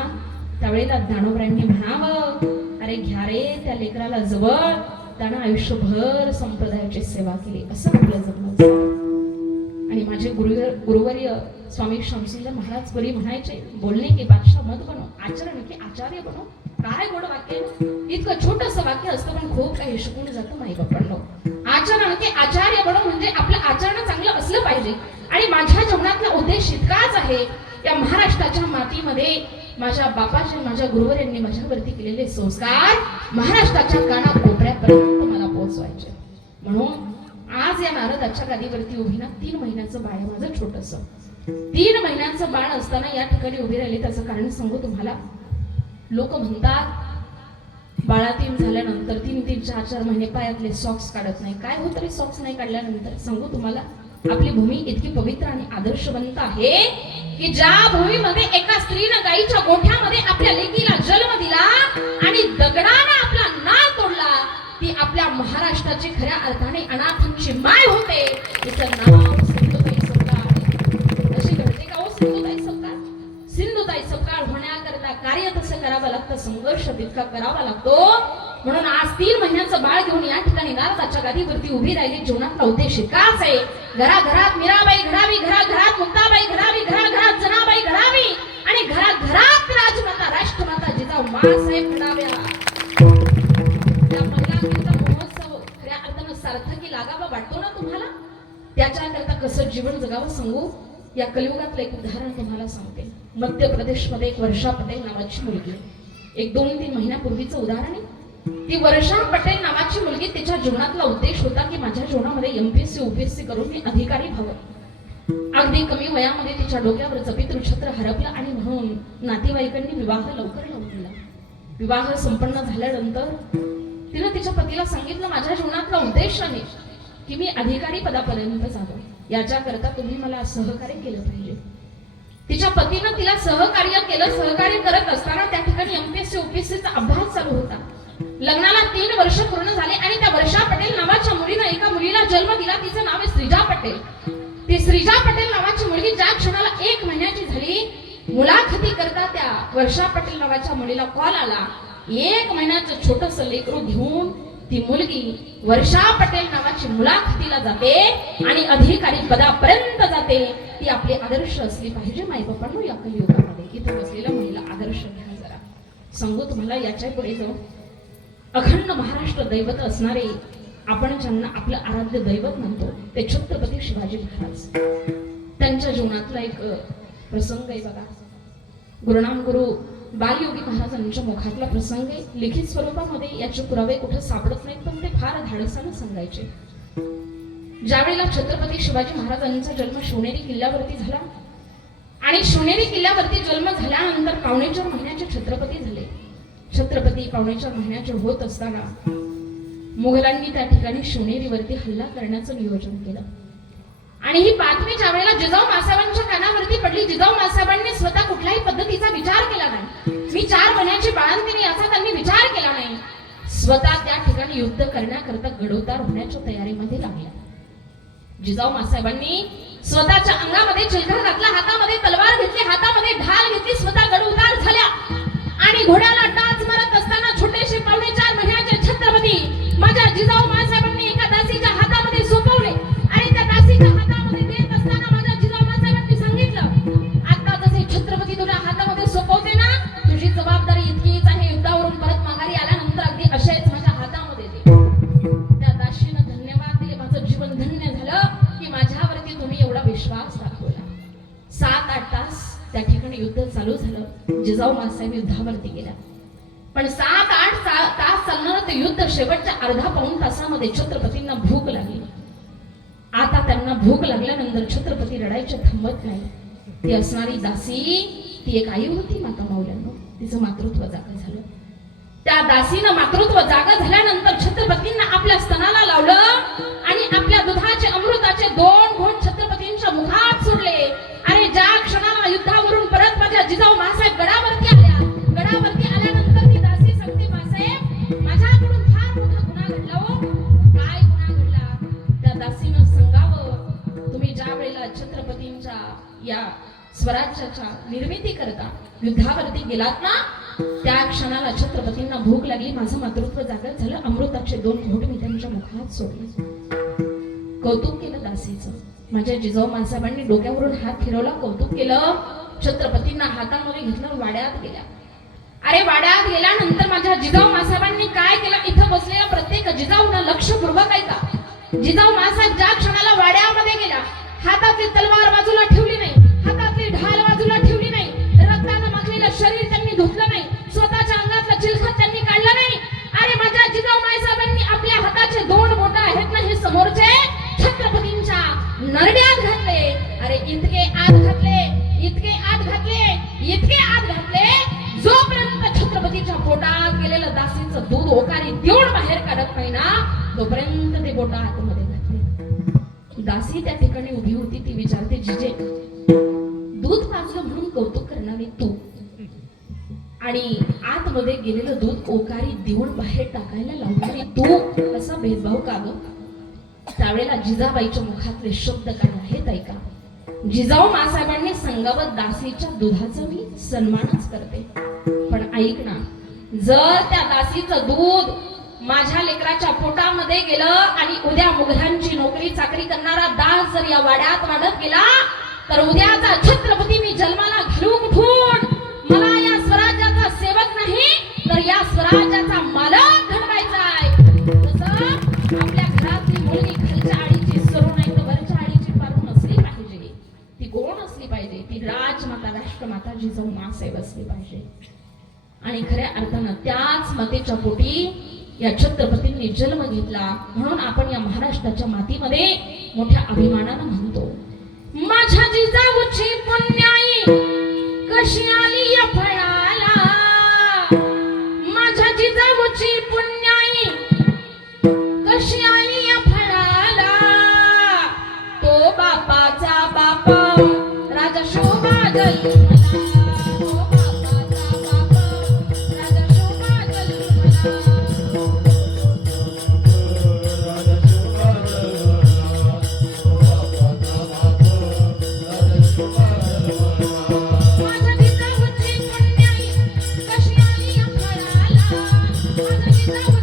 त्यावेळेला दानवरांनी म्हणावं, अरे घ्या रे त्या लेकराला जवळ, त्यानं आयुष्यभर संप्रदायाची सेवा केली, असं आपलं जगणं. आणि माझे गुरुवर्य स्वामी शमसिंह महाराज बरी म्हणायचे, बोलणे की बादशाह मत बनो, आचरण की आचार्य बनो. काय गोड वाक्य. इतकं छोटस वाक्य असतं पण खूप काही शिकून जातं माई बापांनो. आचरण की आचार्य बनो म्हणजे आपलं आचरण चांगलं असलं पाहिजे. आणि माझ्या जीवनातला उद्देश इतकाच आहे, या महाराष्ट्राच्या मातीमध्ये माझ्या बापाचे, माझ्या गुरुवर्यांनी माझ्यावरती केलेले संस्कार महाराष्ट्राच्या कानाकोपऱ्यापर्यंत मला पोहोचवायचे. म्हणून आज या नारदाच्या गादीवरती उभी ना, 3 महिन्याचं बाळ आहे माझं छोटस. 3 महिन्याचं बाळ असताना या ठिकाणी उभी राहिली. त्याचं कारण सांगू तुम्हाला. लोक म्हणतात बाळा 3 झाल्यानंतर 3-3, 4-4 महिने पायातले सॉक्स काढत नाही. काय होत रे सॉक्स नाही काढल्यानंतर? सांगू तुम्हाला, आपली भूमी इतकी पवित्र आणि आदर्शवंत आहे की ज्या भूमीमध्ये एका स्त्रीनं गाईच्या गोठ्यामध्ये आपल्या लेकीला जन्म दिला आणि दगडाने आपला नाळ तोडला, ती आपल्या महाराष्ट्राची खऱ्या अर्थाने अनाथांची माय होते. तिचं नाव सिंधुताई सपकाळ. अशी घडते का हो सिंधुताई सपकाळ? सिंधुताई सपकाळ होण्याकरता कार्य तसं करावं लागतं, संघर्ष तितका करावा लागतो. म्हणून आज 3 महिन्याचं बाळ घेऊन या ठिकाणी नारदाच्या गादीवरती उभी राहिली. जीवनातला उद्देश काच आहे. घराघरात मीराबाई घडावी, घराघरात मुक्ताबाई घडावी, घराघरात जनाबाई घडावी आणि घराघरात राजमाता, राष्ट्रमाता जिजाऊ माँसाहेब घडाव्या. महोत्सव खऱ्या अर्थानं सार्थकी लागावा वाटतो ना तुम्हाला. त्याच्याकरता कसं जीवन जगावं सांगू. या कलियुगातलं एक उदाहरण तुम्हाला सांगते. मध्य प्रदेशमध्ये एक वर्षा पटेल नावाची मुलगी, एक 2-3 महिन्यापूर्वीचं उदाहरण आहे. ती वर्षा पटेल नावाची मुलगी, तिच्या जीवनातला उद्देश होता की माझ्या जीवनामध्ये MPSC UPSC करून मी अधिकारी व्हावं. अगदी कमी वयामध्ये तिच्या डोक्यावरचं पितृछत्र हरपलं आणि म्हणून नातेवाईकांनी विवाह लवकर लावून दिला. विवाह संपन्न झाल्यानंतर तिनं तिच्या पतीला सांगितलं, माझ्या जीवनातला उद्देश आहे की मी अधिकारी पदापर्यंत जावं, याच्याकरता तुम्ही मला सहकार्य केलं पाहिजे. तिच्या पतीनं तिला सहकार्य केलं. सहकार्य करत असताना त्या ठिकाणी MPSC UPSCचा अभ्यास चालू होता. लग्नाला 3 वर्ष पूर्ण झाले आणि त्या वर्षा पटेल नावाच्या मुलीनं एका मुलीला जन्म दिला. तिचं नाव आहे श्रीजा पटेल. ती श्रीजा पटेल नावाची मुलगी ज्या क्षणाला 1 महिन्याची झाली, मुलाखती करता त्या वर्षा पटेल नावाच्या मुलीला कॉल आला. 1 महिन्याचं छोटस लेकरू घेऊन ती मुलगी वर्षा पटेल नावाची मुलाखतीला जाते आणि अधिकारी पदापर्यंत जाते. ती आपले आदर्श असली पाहिजे माई बापांनो या कलियुगामध्ये. इथे बसलेल्या महिला आदर्श घ्या जरा. सांगू तुम्हाला याच्या पुढे जो अखंड महाराष्ट्र दैवत असणारे आपण ज्यांना आपलं आराध्य दैवत म्हणतो ते छत्रपती शिवाजी महाराज. त्यांच्या जीवनातला एक प्रसंग आहे बघा. गुरुनाम गुरु बालयोगी महाराजांच्या मुखातला प्रसंग आहे. लिखित स्वरूपामध्ये याचे पुरावे कुठे सापडत नाहीत पण ते फार धाडसानं सांगायचे. ज्यावेळेला छत्रपती शिवाजी महाराजांचा जन्म शिवनेरी किल्ल्यावरती झाला आणि शिवनेरी किल्ल्यावरती जन्म झाल्यानंतर पावणे 4 महिन्याचे छत्रपती झाले. छत्रपती पावणे 4 महिन्याचे होत असताना मुघलांनी त्या ठिकाणी शिवनेरीवरती हल्ला करण्याचं नियोजन केलं. आणि ही बातमी ज्या वेळेला जिजाऊ मासाहेबांच्या कानावरती पडली, जिजाऊ मासाहेबांनी स्वतः कुठल्याही पद्धतीचा विचार केला नाही. मी 4 महिन्याची बाळंतिणी याचा त्यांनी विचार केला नाही. स्वतः त्या ठिकाणी युद्ध करण्याकरता गडोतार होण्याच्या तयारीमध्ये लागल्या. जिजाऊ मासाहेबांनी स्वतःच्या अंगामध्ये चिलखा घातला, हातामध्ये तलवार घेतली, हातामध्ये ढाल घेतली, स्वतः गडोतार झाल्या. आणि घोड्याला टाच मारत असताना छोटेसे पावणे 4 महिन्याचे छत्रपती माझ्या जिजाऊ मासाहेबांनी एका दासीच्या हातामध्ये सोपवले. आणि त्या दासीच्या हातामध्ये देत असताना माझ्या जिजाऊ मासाहेबांनी सांगितलं, आता जसे छत्रपती तुझ्या हातामध्ये सोपवते ना, तुझी जबाबदारी इतकीच आहे, युद्धावरून परत माघारी आल्यानंतर अगदी असेच माझ्या हातामध्ये दे. त्या दासीनं धन्यवाद दिले. माझं जीवन धन्य झालं की माझ्यावरती तुम्ही एवढा विश्वास दाखवला. 7-8 तास त्या ठिकाणी युद्ध चालू झालं. जिजाऊ मासाहेब युद्धावरती गेल्या. पण 7-8 तास चालणारं ते युद्ध शेवटच्या अर्धा-पाऊण तासामध्ये छत्रपतींना भूक लागली. आता त्यांना भूक लागल्यानंतर छत्रपती रडायचे थांबत नाही. ती असणारी दासी ती एक आई होती माता मौल्यांनो. तिचं मातृत्व जागं झालं. त्या दासीनं मातृत्व जागं झाल्यानंतर छत्रपतींना आपल्या स्तनाला लावलं आणि आपल्या दुधाचे अमृताचे 2 घोट छत्रपतींच्या मुखात सोडले. अरे ज्या क्षणाला युद्धावरून परत माझ्या जिजाऊ मासाहेब गडावरती आल्या, गडावरती आल्यानंतर ती दासी सांगते, मासाहेब माझ्याकडून फार मोठा गुन्हा घडला हो. काय गुन्हा घडला? त्या दासीनं सांगावं, तुम्ही ज्या वेळेला छत्रपतींच्या या स्वराज्याच्या निर्मिती करता युद्धावरती गेलात ना, त्या क्षणाला छत्रपतींना भूक लागली, माझं मातृत्व जागृत झालं, अमृताचे 2 घोट मी त्यांच्या मुखात सोडले. कौतुक केलं दासीचं. माझ्या जिजाऊ मासाहेबांनी डोक्यावरून हात फिरवला, कौतुक केलं. छत्रपतींना हातामध्ये घेतलं, वाड्यात गेल्या. अरे वाड्यात गेल्यानंतर माझ्या जिजाऊ मासाहेबांनी काय केलं? इथं बसलेल्या प्रत्येक जिजाऊंना लक्षपूर्वक ऐका. जिजाऊ मासाहेब ज्या क्षणाला वाड्यामध्ये गेल्या, हातातली तलवार बाजूला ठेवली नाही, हातातली ढाल बाजूला ठेवली नाही, रक्तानं माखलेलं शरीर त्यांनी धुतलं नाही, स्वतःच्या अंगातलं चिलखत त्यांनी काढलं नाही. अरे माझ्या जिजाऊ मासाहेबांनी आपल्या हाताचे 2 बोट आहेत ना हे समोरचे छत्रपतींच्या नरड्यात घातले. अरे इतके आत घातले, इतके आत घातले, इतके आत घातले, जोपर्यंत छत्रपतीच्या पोटात गेलेलं दासीचं दूध ओकारी देऊन बाहेर काढत नाही ना, तोपर्यंत ते बोट आतमध्ये घातले. दासी त्या ठिकाणी उभी होती. ती विचारते, जिजे दूध पाजलं म्हणून कौतुक करणारी तू आणि आतमध्ये गेलेलं दूध ओकारी देऊन बाहेर टाकायला लावणारी तू, असा भेदभाव का ग? त्यावेळेला जिजाबाईच्या मुखातले शब्द काय आहेत ऐका. जिजाऊ मासाहेबांनी सांगावं, दासीच्या दुधाचा मी सन्मानच करते, पण ऐक ना, जर त्या दासीचं दूध माझ्या लेकराच्या पोटामध्ये गेलं आणि उद्या मुघलांची नोकरी चाकरी करणारा दास जर या वाड्यात वाढत गेला, तर उद्याचा छत्रपती मी जन्माला घालू कुठून? मला या स्वराज्याचा सेवक नाही तर या स्वराज्याचा मालक घडवायचा आहे. तसं आपल्या घरातली मुलगी खालच्या आडीची सरू नाही तर वरच्या आडीची पारू नसली पाहिजे. ती कोण असली पाहिजे? ती राजमाता, राष्ट्रमाता जिजाऊ मासाहेब असली पाहिजे. आणि खऱ्या अर्थानं त्याच मातेच्या पोटी या छत्रपतींनी जन्म घेतला. म्हणून आपण या महाराष्ट्राच्या मातीमध्ये मोठ्या अभिमानानं म्हणतो, माझ्या जिजाऊची पुण्याई कशी आली या फळाला, माझ्या जिजाऊची पुण्याई कशी आली या फळाला, तो बापाचा बाप राजा शोभा जन्मला, तो बापाचा बाप राजा शोभा जन्मला. माझ्या जिजाऊची पुण्याई कशी आली या फळाला, माझ्या जिजाऊची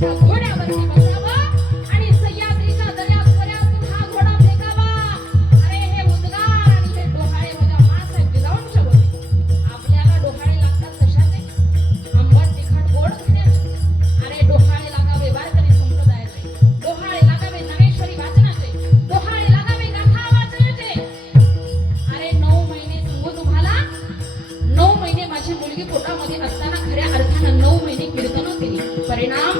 घोड्यावरती बसावं आणि सह्याद्रीच्या दऱ्याखोऱ्यातून हा घोडा फेकावा. अरे हे उद्गार आणि हे डोहाळे माझ्या माँसाहेब जिजाऊंचे होते. आपल्याला डोहाळे लागतात कशाचे? आंबट तिखट गोड खाण्याचे. अरे डोहाळे लागावे वारकरी संप्रदायाचे, डोहाळे लागावे ज्ञानेश्वरी वाचनाचे, डोहाळे लागावे गाथा वाचनाचे. अरे 9 महिने सांगू तुम्हाला, 9 महिने माझी मुलगी पोटामध्ये असताना खऱ्या अर्थानं 9 महिने कीर्तन केली. परिणाम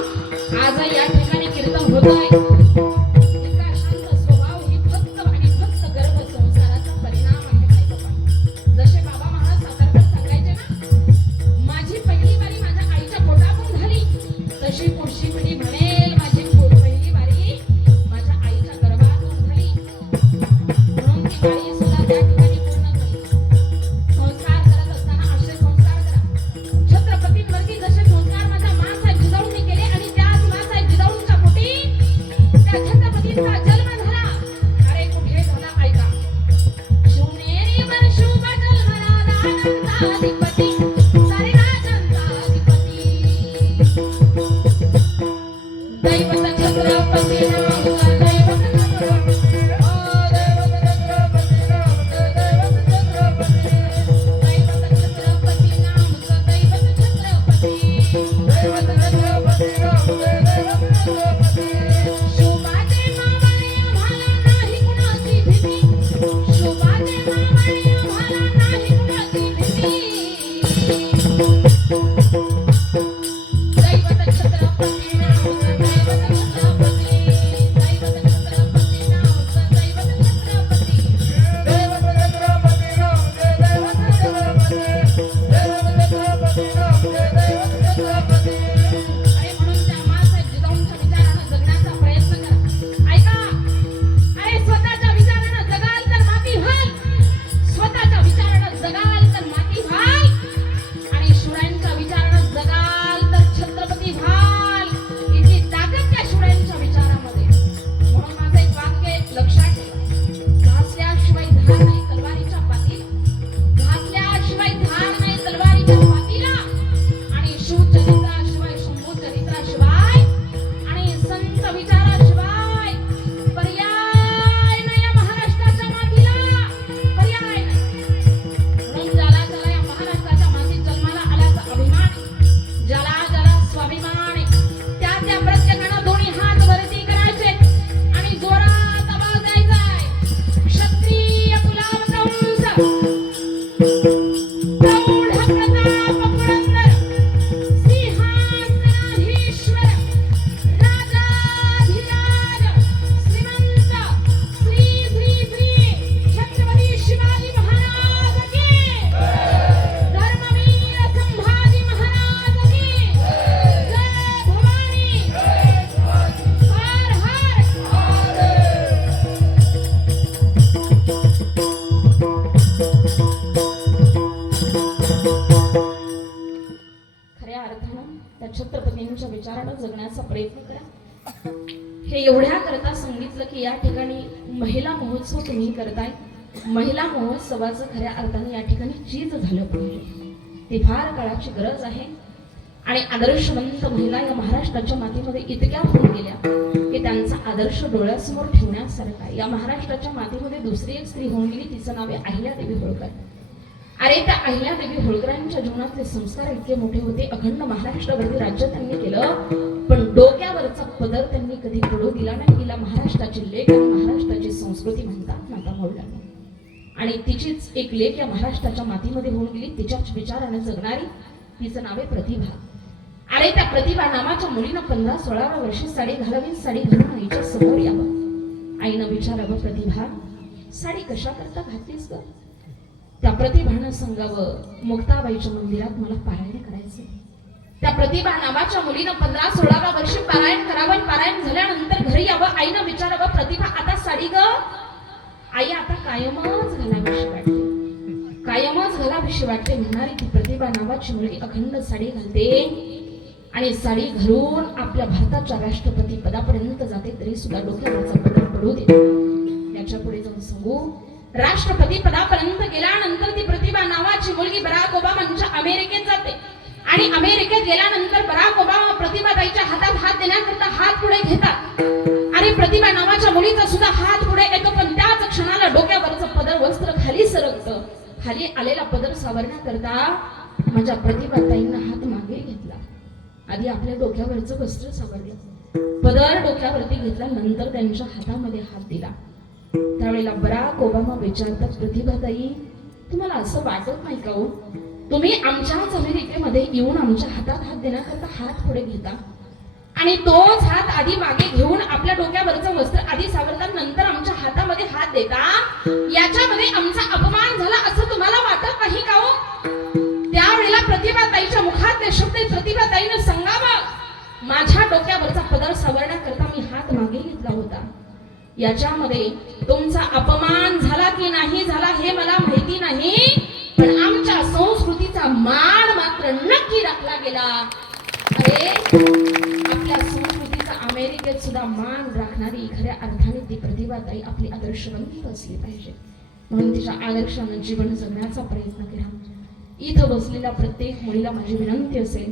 आज या ठिकाणी कीर्तन होत आहे. इतका शांत स्वभाव ही फक्त आणि फक्त गर्भ संस्काराचा परिणाम आहे मायबापा. जसे बाबा महाराज सातारकर सांगायचे ना, माझी पहिली वारी माझ्या आईच्या पोटातून झाली, तशी पुढची पिढी म्हणेल माझी पहिली वारी माझ्या आईच्या गर्भातून झाली. म्हणून ती वारी सुद्धा त्या ठिकाणी पूर्ण झाली. संस्कार करत असताना असे संस्कार करा. छत्रपतींवरती जसे संस्कार माझ्या माँसाहेब जिजाऊंनी केले आणि त्याच माँसाहेब जिजाऊंच्या पोटी त्या छत्रपतींचा जन्म झाला. अरे कुठे झाला ऐका. शिवनेरीवर शुभ जन्मला आनंदाधिपती, सारे राजांचा अधिपती. दैवत छत्रपती नामचा दैवत छत्रपती. दैवत छत्रपती नामचं दैवत छत्रपती. शोभाचे मावळे आम्हाला नाही कुणाची भीती, शोभाचे मावळे आम्हाला नाही कुणाची भीती. दैवत छत्रपती नामचं दैवत छत्रपती, दैवत छत्रपती नामचं दैवत छत्रपती. अरे म्हणून त्या माँसाहेब जिजाऊंच्या विचारानं जगण्याचा प्रयत्न करा. ऐका. अरे स्वतःच्या विचारानं जगाल तर माती व्हाल, स्वतःच्या विचारानं जगाल तर माती व्हाल आणि शिवरायांच्या विचारानं जगाल तर छत्रपती व्हाल. इतकी ताकद त्या शिवरायांच्या विचारामध्ये. म्हणून माझं एक वाक्य लक्षात ठेवा. घासल्याशिवाय धार नाही तलवारीच्या पाठीला, घासल्याशिवाय धार नाही तलवारीच्या पाठीला. आणि शिवचरित्राशिवाय, शंभू चरित्राशिवाय आणि संत विचाराशिवाय पर्याय नाही या महाराष्ट्राच्या मातीला, पर्याय नाही. म्हणून ज्याला ज्याला या महाराष्ट्राच्या मातीत जन्माला आल्याचा अभिमान आहे, ज्याला ज्याला स्वाभिमान आहे, त्या त्या प्रत्येकानं दोन्ही हात वरती करायचे आणि जोरात आवाज द्यायचा आहे. क्षत्रिय कुलावतंस प्रौढ प्रताप पुरंदर सिंहासनाधीश्वर राजाधिराज श्रीमंत श्री श्री श्री छत्रपती शिवाजी महाराज की, धर्मवीर संभाजी महाराज की जय. भवानी हर हर. खऱ्या अर्थानं त्या छत्रपतींच्या विचारानं जगण्याचा प्रयत्न करा. हे एवढ्या करता सांगितलं की या ठिकाणी महिला महोत्सव तुम्ही करताय. महिला महोत्सवाचं खऱ्या अर्थाने या ठिकाणी चीज झालं पाहिजे. ती फार काळाची गरज आहे आणि आदर्शवंत महिला या महाराष्ट्राच्या मातीमध्ये इतक्या होऊन गेल्या की त्यांचा आदर्श डोळ्यासमोर ठेवण्यासारखा आहे. या महाराष्ट्राच्या मातीमध्ये दुसरी एक स्त्री होऊन गेली, तिचं नाव आहे अहिल्यादेवी होळकर. अरे त्या अहिल्यादेवी होळकरांच्या जीवनातले संस्कार इतके मोठे होते. अखंड महाराष्ट्रावरती राज्य त्यांनी केलं, पण डोक्यावरचा पदर त्यांनी कधी पडू दिला नाही. हिला महाराष्ट्राची लेक आणि महाराष्ट्राची संस्कृती म्हणतात माता मौलाना. आणि तिचीच एक लेक या महाराष्ट्राच्या मातीमध्ये होऊन गेली, तिच्याच विचाराने जगणारी. तिचं नाव आहे प्रतिभा. अरे त्या प्रतिभा नावाच्या मुलीनं 15-16 वर्षी साडी घालावी, साडी घालून आईच्या समोर यावं. आईनं विचारावं, प्रतिभा साडी कशा करता घातलीस ग? त्या प्रतिभानं सांगावं, मुक्ताबाईच्या मंदिरात मला पारायण करायचे. त्या प्रतिभा नावाच्या मुलीनं 15-16 वर्षी पारायण करावं. पारायण झाल्यानंतर घरी यावं. आईनं विचारावं, प्रतिभा आता साडी ग? आई आता कायमच घालावीशी वाटते, कायमच घालावीशी वाटते म्हणणारी ती प्रतिभा नावाची मुलगी अखंड साडी घालते आणि साडी घालून आपल्या भारताच्या राष्ट्रपती पदापर्यंत जाते. तरी सुद्धा डोक्यावरचा पदर पडू दे. त्याच्या पुढे जाऊन सांगू, राष्ट्रपती पदापर्यंत गेल्यानंतर ती प्रतिभा नावाची मुलगी बराक ओबामांच्या अमेरिकेत जाते. आणि अमेरिकेत गेल्यानंतर बराक ओबामा प्रतिभाताईच्या हातात हात देण्याकरता हात पुढे घेतात आणि प्रतिभा नावाच्या मुलीचा सुद्धा हात पुढे येतो, पण त्याच क्षणाला डोक्यावरचं पदर वस्त्र खाली सरकतं. खाली आलेला पदर सावरण्याकरता माझ्या प्रतिभाताईंना हात मागे घेतला. आधी आपल्या डोक्यावरचं वस्त्र सावरलं, पदर डोक्यावरती घेतला, नंतर त्यांच्या हातामध्ये हात दिला. त्यावेळेला बराक ओबामा विचारतात, प्रतिभाताई तुम्हाला असं वाटत नाही का हो, तुम्ही आमच्याच अमेरिकेमध्ये येऊन आमच्या हातात हात देण्याकरता हात पुढे घेता आणि तोच हात आधी मागे घेऊन आपल्या डोक्यावरचं वस्त्र आधी सावरतात, नंतर आमच्या हातामध्ये हात देता, याच्यामध्ये आमचा अपमान झाला असं तुम्हाला वाटत नाही का हो? त्यावेळेला प्रतिभाताईच्या मुखात ते शब्द प्रतिभाताईने सांगावं, माझ्या डोक्यावरचा पदर सावरण्याकरता मी हात मागे घेतला होता, याच्यामध्ये तुमचा अपमान झाला की नाही झाला हे मला माहिती नाही, पण आमच्या संस्कृतीचा मान मात्र नक्की राखला गेला. अरे आपल्या संस्कृतीचा अमेरिकेत सुद्धा मान राखणारी खऱ्या अर्थाने ती प्रतिभाताई आपली आदर्शवंत असली पाहिजे, म्हणून तिच्या आदर्शानं जीवन जगण्याचा प्रयत्न केला. इथं बसलेल्या प्रत्येक मुलीला माझी विनंती असेल,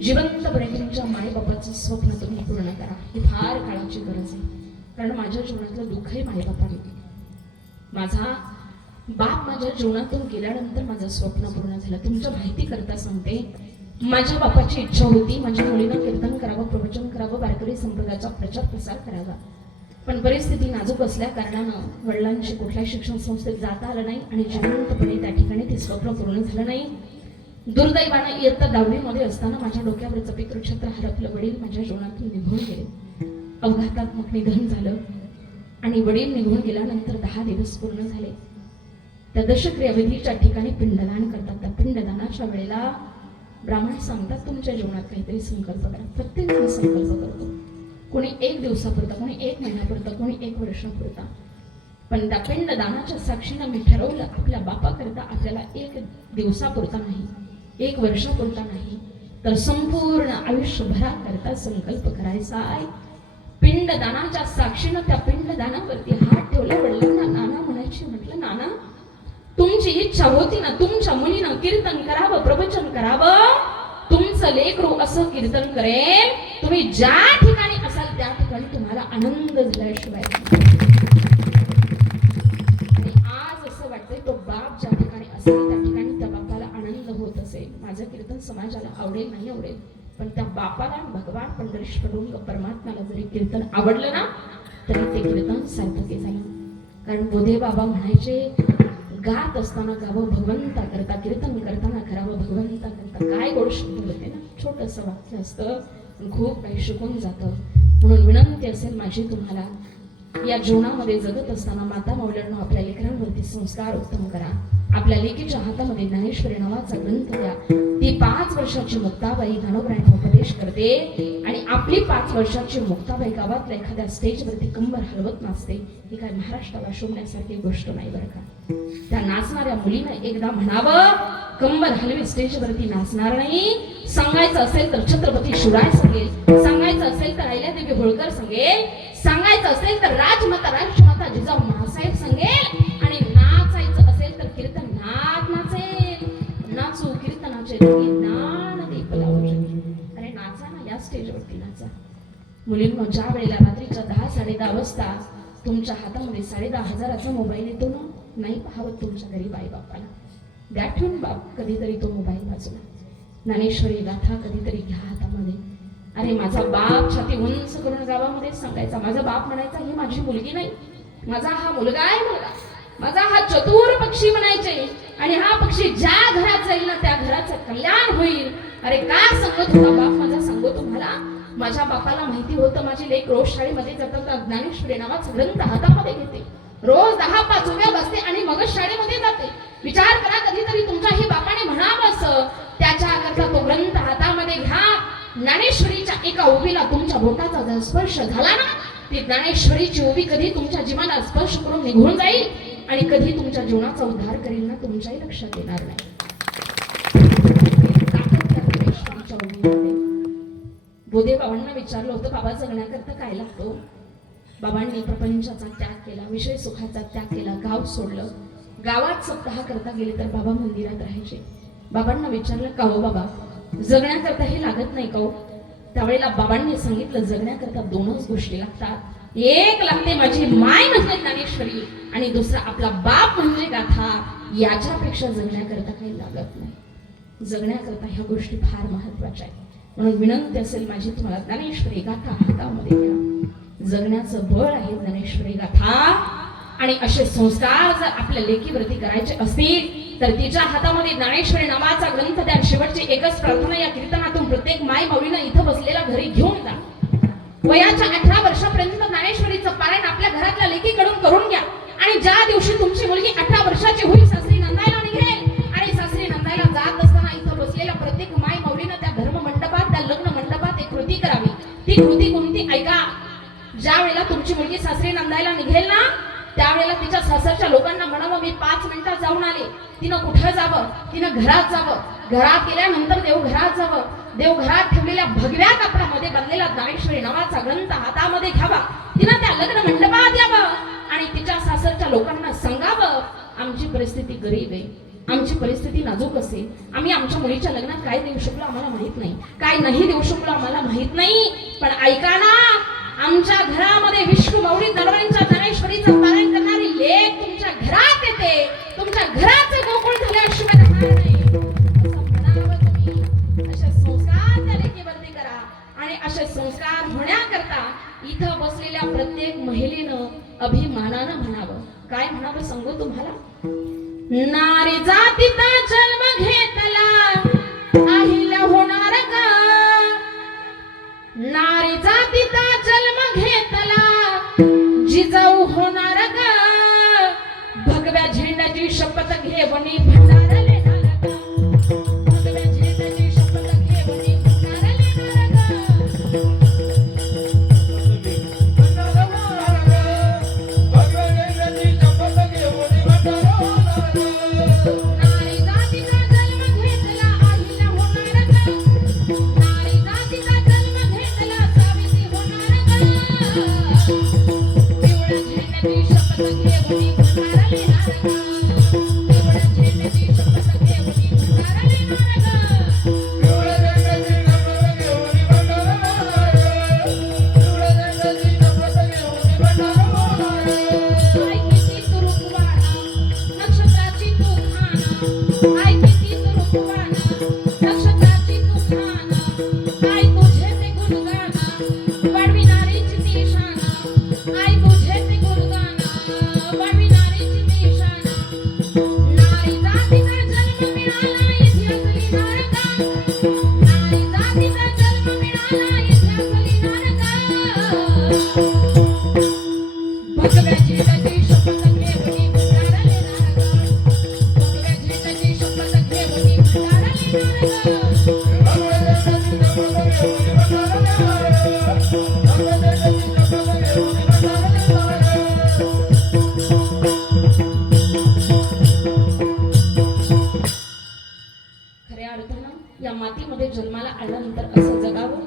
जिवंतपणे तुमच्या मायबापाचं स्वप्न तुम्ही पूर्ण करा. ही फार काळाची गरज आहे, कारण माझ्या जीवनातलं दुःखही मायबापाने. माझा बाप माझ्या जीवनातून गेल्यानंतर माझं स्वप्न पूर्ण झालं. तुमच्या माहिती करता सांगते, माझ्या बापाची इच्छा होती माझ्या मुलीनं कीर्तन करावं, प्रवचन करावं, वारकरी संप्रदायाचा प्रचार प्रसार करावा, पण परिस्थिती नाजूक असल्या कारणानं वडिलांशी कुठल्या शिक्षण संस्थेत जाता आलं नाही आणि जिवंतपणे त्या ठिकाणी ते स्वप्न पूर्ण झालं नाही. दुर्दैवानं इयत्ता 10वी मध्ये असताना माझ्या डोक्यावरचं पितृक्षेत्र हरपलं. वडील माझ्या जीवनातून निघून गेले, अपघातात्मक निधन झालं आणि वडील निघून गेल्यानंतर 10 दिवस पूर्ण झाले. त्या दशक्रिया विधीच्या ठिकाणी पिंडदान करतात. त्या पिंडदानाच्या वेळेला ब्राह्मण सांगतात, तुमच्या जीवनात काहीतरी संकल्प करा. प्रत्येकजण संकल्प करतो, कोणी 1 दिवसापुरता, कोणी 1 महिन्यापुरता, कोणी 1 वर्षापुरता, पण त्या पिंडदानाच्या साक्षीनं मी ठरवलं, आपल्या बापाकरता आपल्याला 1 दिवसापुरता नाही, 1 वर्षापुरता नाही, तर संपूर्ण आयुष्यभराकरता संकल्प करायचा आहे. पिंडदानाच्या साक्षीनं त्या पिंडदानावरती हात ठेवला. वडिलांना नाना म्हणायची. म्हटलं, नाना तुमची इच्छा होती ना तुमच्या मुलीनं कीर्तन करावं, प्रवचन करावं, तुमचं लेकरू असं कीर्तन करेल, तुम्ही ज्या ठिकाणी असाल त्या ठिकाणी तुम्हाला आनंद झाल्याशिवाय. आणि आज असं वाटतंय, तो बाप ज्या ठिकाणी असेल त्या ठिकाणी त्या बापाला आनंद होत असेल. माझं कीर्तन समाजाला आवडेल नाही आवडेल, पण त्या बापाला भगवान पंढरीश्वरून परमात्म्याला जरी कीर्तन आवडलं ना तरी ते कीर्तन सार्थकी झालं. कारण बोधे बाबा म्हणायचे, गात असताना गावं भगवंता करता, कीर्तन करताना करावं भगवंता करता. काय गोड शब्द होते ना, छोटंसं वाक्य असतं पण खूप काही शिकून जातं. म्हणून विनंती असेल माझी तुम्हाला, या जीवनामध्ये जगत असताना माता मौल्यांनो आपल्या लेकरांवरती संस्कार उत्तम करा. आपल्या लेकीच्या हातामध्ये ज्ञानेश्वरी नावाचा ग्रंथ द्या. ती 5 वर्षाची मुक्ताबाई ज्ञानोबरायांना उपदेश करते आणि आपली 5 वर्षाची मुक्ताबाई गावातल्या एखाद्या स्टेजवरती कंबर हलवत नाचते. ही काय महाराष्ट्राला शोभण्यासारखी गोष्ट नाही बरं का. त्या नाचणाऱ्या मुलीनं एकदा म्हणावं, कंबर हलवी स्टेजवरती नाचणार नाही. सांगायचं असेल तर छत्रपती शिवराय सांगेल, सांगायचं असेल तर अहिल्यादेवी होळकर सांगेल, सांगायचं असेल तर राजमाता जिजाऊ महासाहेब सांगेल, आणि नाचायचं असेल तर कीर्तन नाचेल. नाचू कीर्तनाचे ज्ञान दीप लावू. अरे नाचा ना, या स्टेजवरती नाचा. मुलींनो, ज्या वेळेला रात्रीच्या 10-10:30 वाजता तुमच्या हातामध्ये 10,500चा मोबाईल येतो ना, नाही पाहावं तुमच्या गरीब आई बापाला. द्या ठेवून बाप कधीतरी तो मोबाईल बाजूला. ज्ञानेश्वरी गाथा कधीतरी घ्या हातामध्ये. अरे माझा बाप छाती उंच करून गावामध्ये सांगायचा. माझा बाप म्हणायचा, ही माझी मुलगी नाही, माझा हा मुलगा आहे, मुलगा माझा हा चतुर पक्षी म्हणायचे, आणि हा पक्षी ज्या घरात जाईल ना त्या घराचं कल्याण होईल. अरे काय सांगत होता बाप माझा, सांगू तुम्हाला. माझ्या बापाला माहिती होतं माझी लेक रोज शाळेमध्ये जाताना ज्ञानेश्वरी नावाचा ग्रंथ हातामध्ये घेते, रोज 10-5 उभ्या बसते आणि मग शाळेमध्ये जाते. विचार करा, कधीतरी तुमच्याही बापाने म्हणावं असं, त्याच्याकरता तो ग्रंथ हातामध्ये घ्या. ज्ञानेश्वरीच्या एका उभीला तुमच्या बोटाचा जर स्पर्श झाला ना, ती ज्ञानेश्वरीची उभी कधी तुमच्या जीवनाला स्पर्श करून निघून जाईल आणि कधी तुमच्या जीवनाचा उद्धार करेल ना, तुमच्याही लक्षात येणार नाही. बोधे बाबांना विचारलं होतं, बाबा जगण्याकरता काय लागतो. बाबांनी प्रपंचाचा त्याग केला, विषय सुखाचा त्याग केला, गाव सोडलं. गावात सप्ताह करता गेले तर बाबा मंदिरात राहायचे. बाबांना विचारलं, का हो बाबा जगण्याकरता हे लागत नाही का हो? त्यावेळेला बाबांनी सांगितलं जगण्याकरता दोनच गोष्टी लागतात. एक लागते माझी माय म्हणजे ज्ञानेश्वरी आणि दुसरा आपला बाप म्हणजे गाथा. याच्यापेक्षा जगण्याकरता काही लागत नाही. जगण्याकरता ह्या गोष्टी फार महत्वाच्या आहेत. म्हणून विनंती असेल माझी तुम्हाला ज्ञानेश्वरी गाथा हातामध्ये घ्या. जगण्याचं बळ आहे ज्ञानेश्वरी गाथा. आणि असे संस्कार जर आपल्या लेकीवरती करायचे असतील तर तिच्या हातामध्ये ज्ञानेश्वरी नावाचा ग्रंथ द्या. शेवटची एकच प्रार्थना या कीर्तनातून प्रत्येक माय माऊलीनं इथं बसलेला घरी घेऊन जा. वयाच्या 18 वर्षापर्यंत ज्ञानेश्वरीचं पारायण आपल्या घरातल्या लेकीकडून करून घ्या. आणि ज्या दिवशी तुमची मुलगी 18 वर्षाची होईल सासरी नंदायला निघेल आणि सासरी नंदायला जात असताना इथं बसलेल्या प्रत्येक माय माऊलीनं त्या धर्म मंडपात त्या लग्न मंडपात एक कृती करावी. ती कृती कोणती ऐका. ज्या वेळेला तुमची मुलगी सासरी नंदायला निघेल ना त्यावेळेला तिच्या सासरच्या लोकांना म्हणावं मी 5 मिनिटात जाऊन आले. तिनं कुठं जावं? तिनं घरात जावं. घरात गेल्यानंतर देवघरात जावं. देवघरात ठेवलेल्या भगव्या कापडामध्ये बांधलेला ज्ञानेश्वरी नावाचा ग्रंथ हातामध्ये घ्यावा. तिनं त्या लग्न मंडपात यावं आणि तिच्या सासरच्या लोकांना सांगावं आमची परिस्थिती गरीब आहे, आमची परिस्थिती नाजूक असेल, आम्ही आमच्या मुलीच्या लग्नात काय देऊ शकलो आम्हाला माहित नाही, काय नाही देऊ शकलो आम्हाला माहित नाही, पण ऐका ना आमच्या घरामध्ये विष्णू माऊली दरबारींच्या ज्ञानेश्वरीचं पारायण करणारी लेक तुमच्या घरात येते. तुमच्या घराचं गोकुळ झाल्याशिवाय राहणार नाही असं म्हणावं तुम्ही. असे संस्कार त्या लेकीवरती करा. आणि असे संस्कार होण्याकरता इथं बसलेल्या प्रत्येक महिलेनं अभिमानानं म्हणावं. काय म्हणावं सांगू तुम्हाला. नारी जातीचा जन्म घेतला आईला होणार का. नारी जातीचा जन्म घेतला जिजाऊ होणार का. भगव्या झेंड्याची शपथ घेवणी भंडारा लेणार का. भगव्या झेंड्याची शपथ घेवणी भंडारा लेणार का. नारी जातीचा जन्म घेतला आईला होणार का. नारी जातीचा जन्म घेतला सावित्री होणार का. पिवळ्या झेंड्याची शपथ घेवणी भंडारा लेणार का. पिवळ्या झेंड्याची शपथ घेवणी भंडारा लेणार का. आई किती तू रूपवाना नक्षत्राची तू खाना. आई किती तू रूपवाना नक्षत्राची तू खाना. आई तुझे ते गुणगाना वाढविणारीची ती शाना. आई तुझे ते गुणगाना वाढविणारीची ती शाना. नारी जातीचा जन्म मिळाला इतिहास लिहिणार का. नारी जातीचा जन्म मिळाला इतिहास लिहिणार का. भगव्या झेंड्याची शपथ घेवणी भंडारा लेणार का. भगव्या झेंड्याची शपथ घेवणी भंडारा लेणार का. खऱ्या अर्थानं या मातीमध्ये जन्माला आल्यानंतर असं जगावं.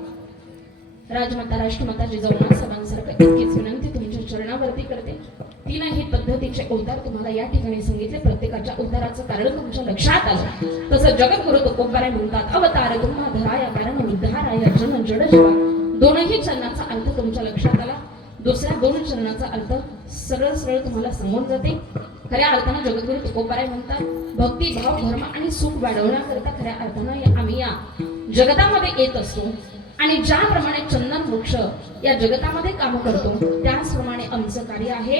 राजमाता राष्ट्रमाता जिजाऊंना सर्वांसारखं इतकीच विनंती तुमच्या चरणावरती करते. तीनही पद्धतीचे अवतार तुम्हाला या ठिकाणी सांगितले. प्रत्येकाच्या अवताराचं कारण तुमच्या लक्षात आलं. तसं जगद्गुरु तुकोबाराय म्हणतात अवतार तुम्हा धराया कारण उद्धाराय जन जड जीवा. दोनही चरणाचा अर्थ तुमच्या लक्षात आला. दुसऱ्या 2 चरणाचा अर्थ सरळ सरळ तुम्हाला समोर जाते. खऱ्या अर्थानं जगद्गुरु तुकोबाराय म्हणतात भक्ती भाव धर्म आणि सुख वाढवण्याकरता खऱ्या अर्थानं आम्ही या जगतामध्ये येत असतो. आणि ज्याप्रमाणे चंदन वृक्ष या जगतामध्ये काम करतो त्याचप्रमाणे आमचं कार्य आहे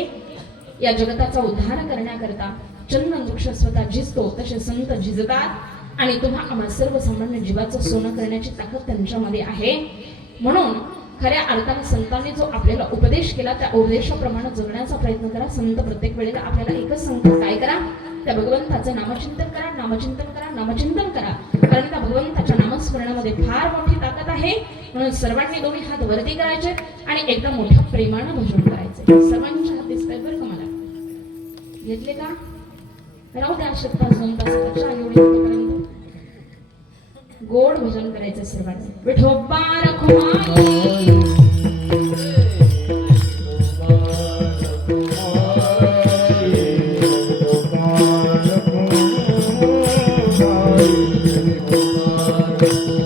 या जगताचा उद्धार करण्याकरता. चंदन वृक्ष स्वतः झिजतो तसे संत झिजतात आणि तुम्हा आम्हा सर्वसामान्य जीवाचं सोनं करण्याची ताकद त्यांच्यामध्ये आहे. म्हणून खऱ्या अर्थाने संतांनी जो आपल्याला उपदेश केला त्या उपदेशाप्रमाणे जगण्याचा प्रयत्न करा. संत प्रत्येक वेळेला आपल्याला एकच सांगतात काय करा. त्या भगवंताचं नामचिंतन करा, नामचिंतन करा, नामचिंतन करा. कारण त्या भगवंताच्या नामस्मरणामध्ये फार मोठी ताकद आहे. म्हणून सर्वांनी दोन्ही हात वरती करायचे आणि एकदम मोठ्या प्रेमानं भजन करायचे. सर्वांच्या हात दिसतंय बरं का मला. घेतले का? राहू द्या 1-2 तासाच्या एवढी होईपर्यंत गोड भजन करायचं सर्वांनी. Vithoba Rakhumai Thank you.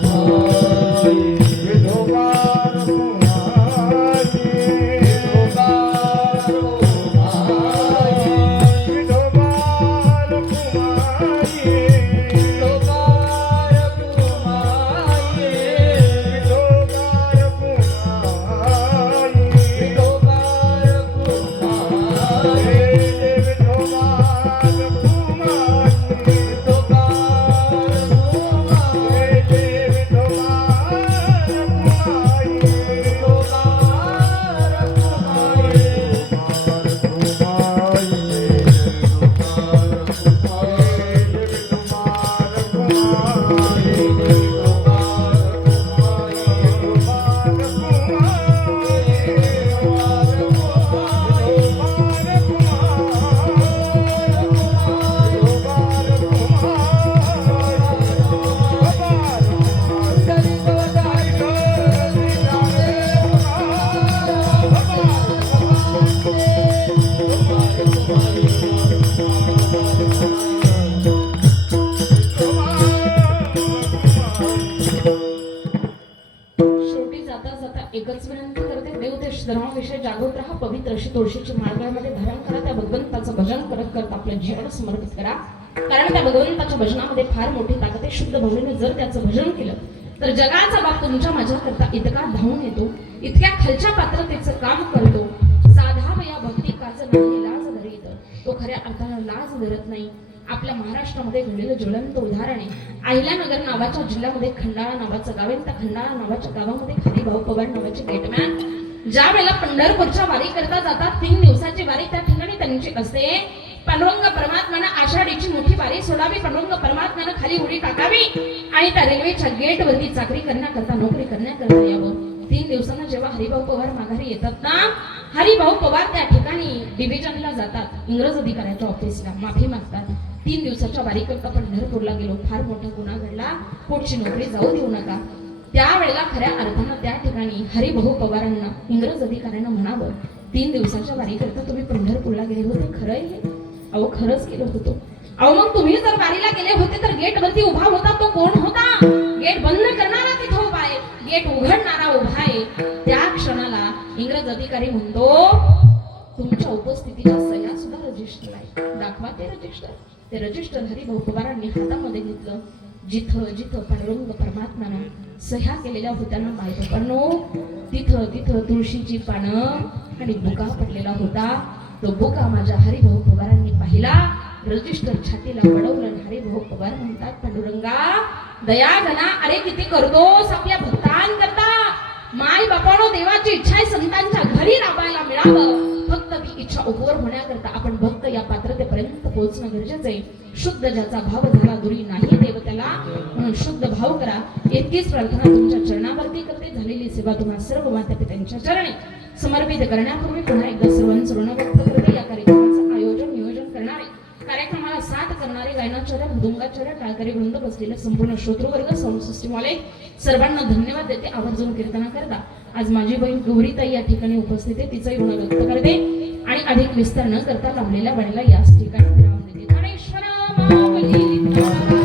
जाता जाता एकच विनंती करते, देव ते धर्माविषयी जागृत राहा, पवित्र अशी तुळशीची माळगळ्यामध्ये धारण करा, त्या भगवंताचं भजन करत करत आपलं जीवन समर्पित करा. कारण त्या भगवंताच्या भजनामध्ये फार मोठी ताकद आहे. शुद्ध भावनेने जर त्याचं भजन केलं तर जगाचा बाप तुमच्या माझ्याकरता इतका धावून येतो, इतक्या खालच्या पात्रतेचं काम करतो. साधा या भक्ती काच नाही लाज धरीत, तो खऱ्या अर्थानं लाज धरत नाही. आपल्या महाराष्ट्रामध्ये घडलेलं ज्वलंत उदाहरण आहे. अहिल्यानगर नावाच्या जिल्ह्यामध्ये खंडाळा नावाचं गाव आहे. त्या खंडाळा नावाच्या गावामध्ये हरिभाऊ पवार नावाचे गेटमॅन ज्या वेळेला पंढरपूरच्या वारी करता जातात, 3 दिवसाची वारी त्या ठिकाणी त्यांची असते. पांडुरंग परमात्म्यानं आषाढीची मोठी वारी सोडावी, पांडुरंग परमात्म्यानं खाली उडी टाकावी आणि त्या रेल्वेच्या गेटवरती चाकरी करण्याकरता, नोकरी करण्याकरता यावं. 3 दिवसांना जेव्हा हरिभाऊ पवार माघारी येतात ना, हरिभाऊ पवार त्या ठिकाणी डिव्हिजनला जातात, इंग्रज अधिकाऱ्याच्या ऑफिसला माफी मागतात. 3 दिवसाच्या वारी करता पंढरपूरला गेलो, फार मोठा गुन्हा घडला, पुढची नोकरी जाऊ देऊ नका. त्यावेळेला खऱ्या अर्थानं त्या ठिकाणी हरिभाऊ पवारांना इंग्रज अधिकाऱ्यांना म्हणावं, 3 दिवसाच्या वारी करता तुम्ही पंढरपूरला गेले होते, खरं आहे? अहो खरंच गेलो होतो. अहो मग तुम्ही जर वारीला गेले होते तर गेट वरती उभा होता तो कोण होता? गेट बंद करणारा तिथं उभा आहे, गेट उघडणारा उभा आहे. त्या क्षणाला इंग्रज अधिकारी म्हणतो, तुमच्या उपस्थितीच्या सह्या सुद्धा रजिस्टर आहे, दाखवा ते रजिस्टर. ते रजिस्टर हरिभाऊ पवारांनी हातामध्ये घेतलं. जिथं जिथं पांडुरंग परमात्म्यानं सह्या केलेल्या होत्या ना बायकोपणो, तिथं तिथं तुळशीची पानं आणि बुका पडलेला होता. तो बुका माझ्या हरिभाऊ पवारांनी पाहिला, रजिस्टर छातीला पडवलं. हरिभाऊ पवार म्हणतात, पांडुरंगा दया घना, अरे किती करतोस आपल्या भक्तांकरता. माय बापानो, देवाची इच्छा आहे संतांच्या घरी राबायला मिळावं. फक्त ती इच्छा उपोर होण्याकरता आपण भक्त या पात्रतेपर्यंत पोहोचणं गरजेचं आहे. शुद्ध ज्याचा भाव झाला दुरी नाही देव त्याला, म्हणून शुद्ध भाव करा. इतकीच प्रार्थना तुमच्या चरणावरती करते. झालेली सेवा तुम्हा सर्व माता पित्यांच्या चरणी समर्पित करण्यापूर्वी पुन्हा एकदा सर्वांचं ऋण व्यक्त करते. या कार्यक्रमाचं आयोजन नियोजन करणारे, कार्यक्रमाला साथ करणारे, गायनाचार्य, मृदुंगाचार्य, टाळकरी वृंद, बसलेले संपूर्ण श्रोतृवर्ग, साऊंड सिस्टीमवाले सर्वांना धन्यवाद देते. आवर्जून कीर्तना करता. आज माझी बहीण गौरीताई या ठिकाणी उपस्थित आहे, तिचंही ऋण व्यक्त करते आणि अधिक विस्तार न करता लावलेल्या वेळेला याच ठिकाणी विराम देते. गणेश्वर माऊली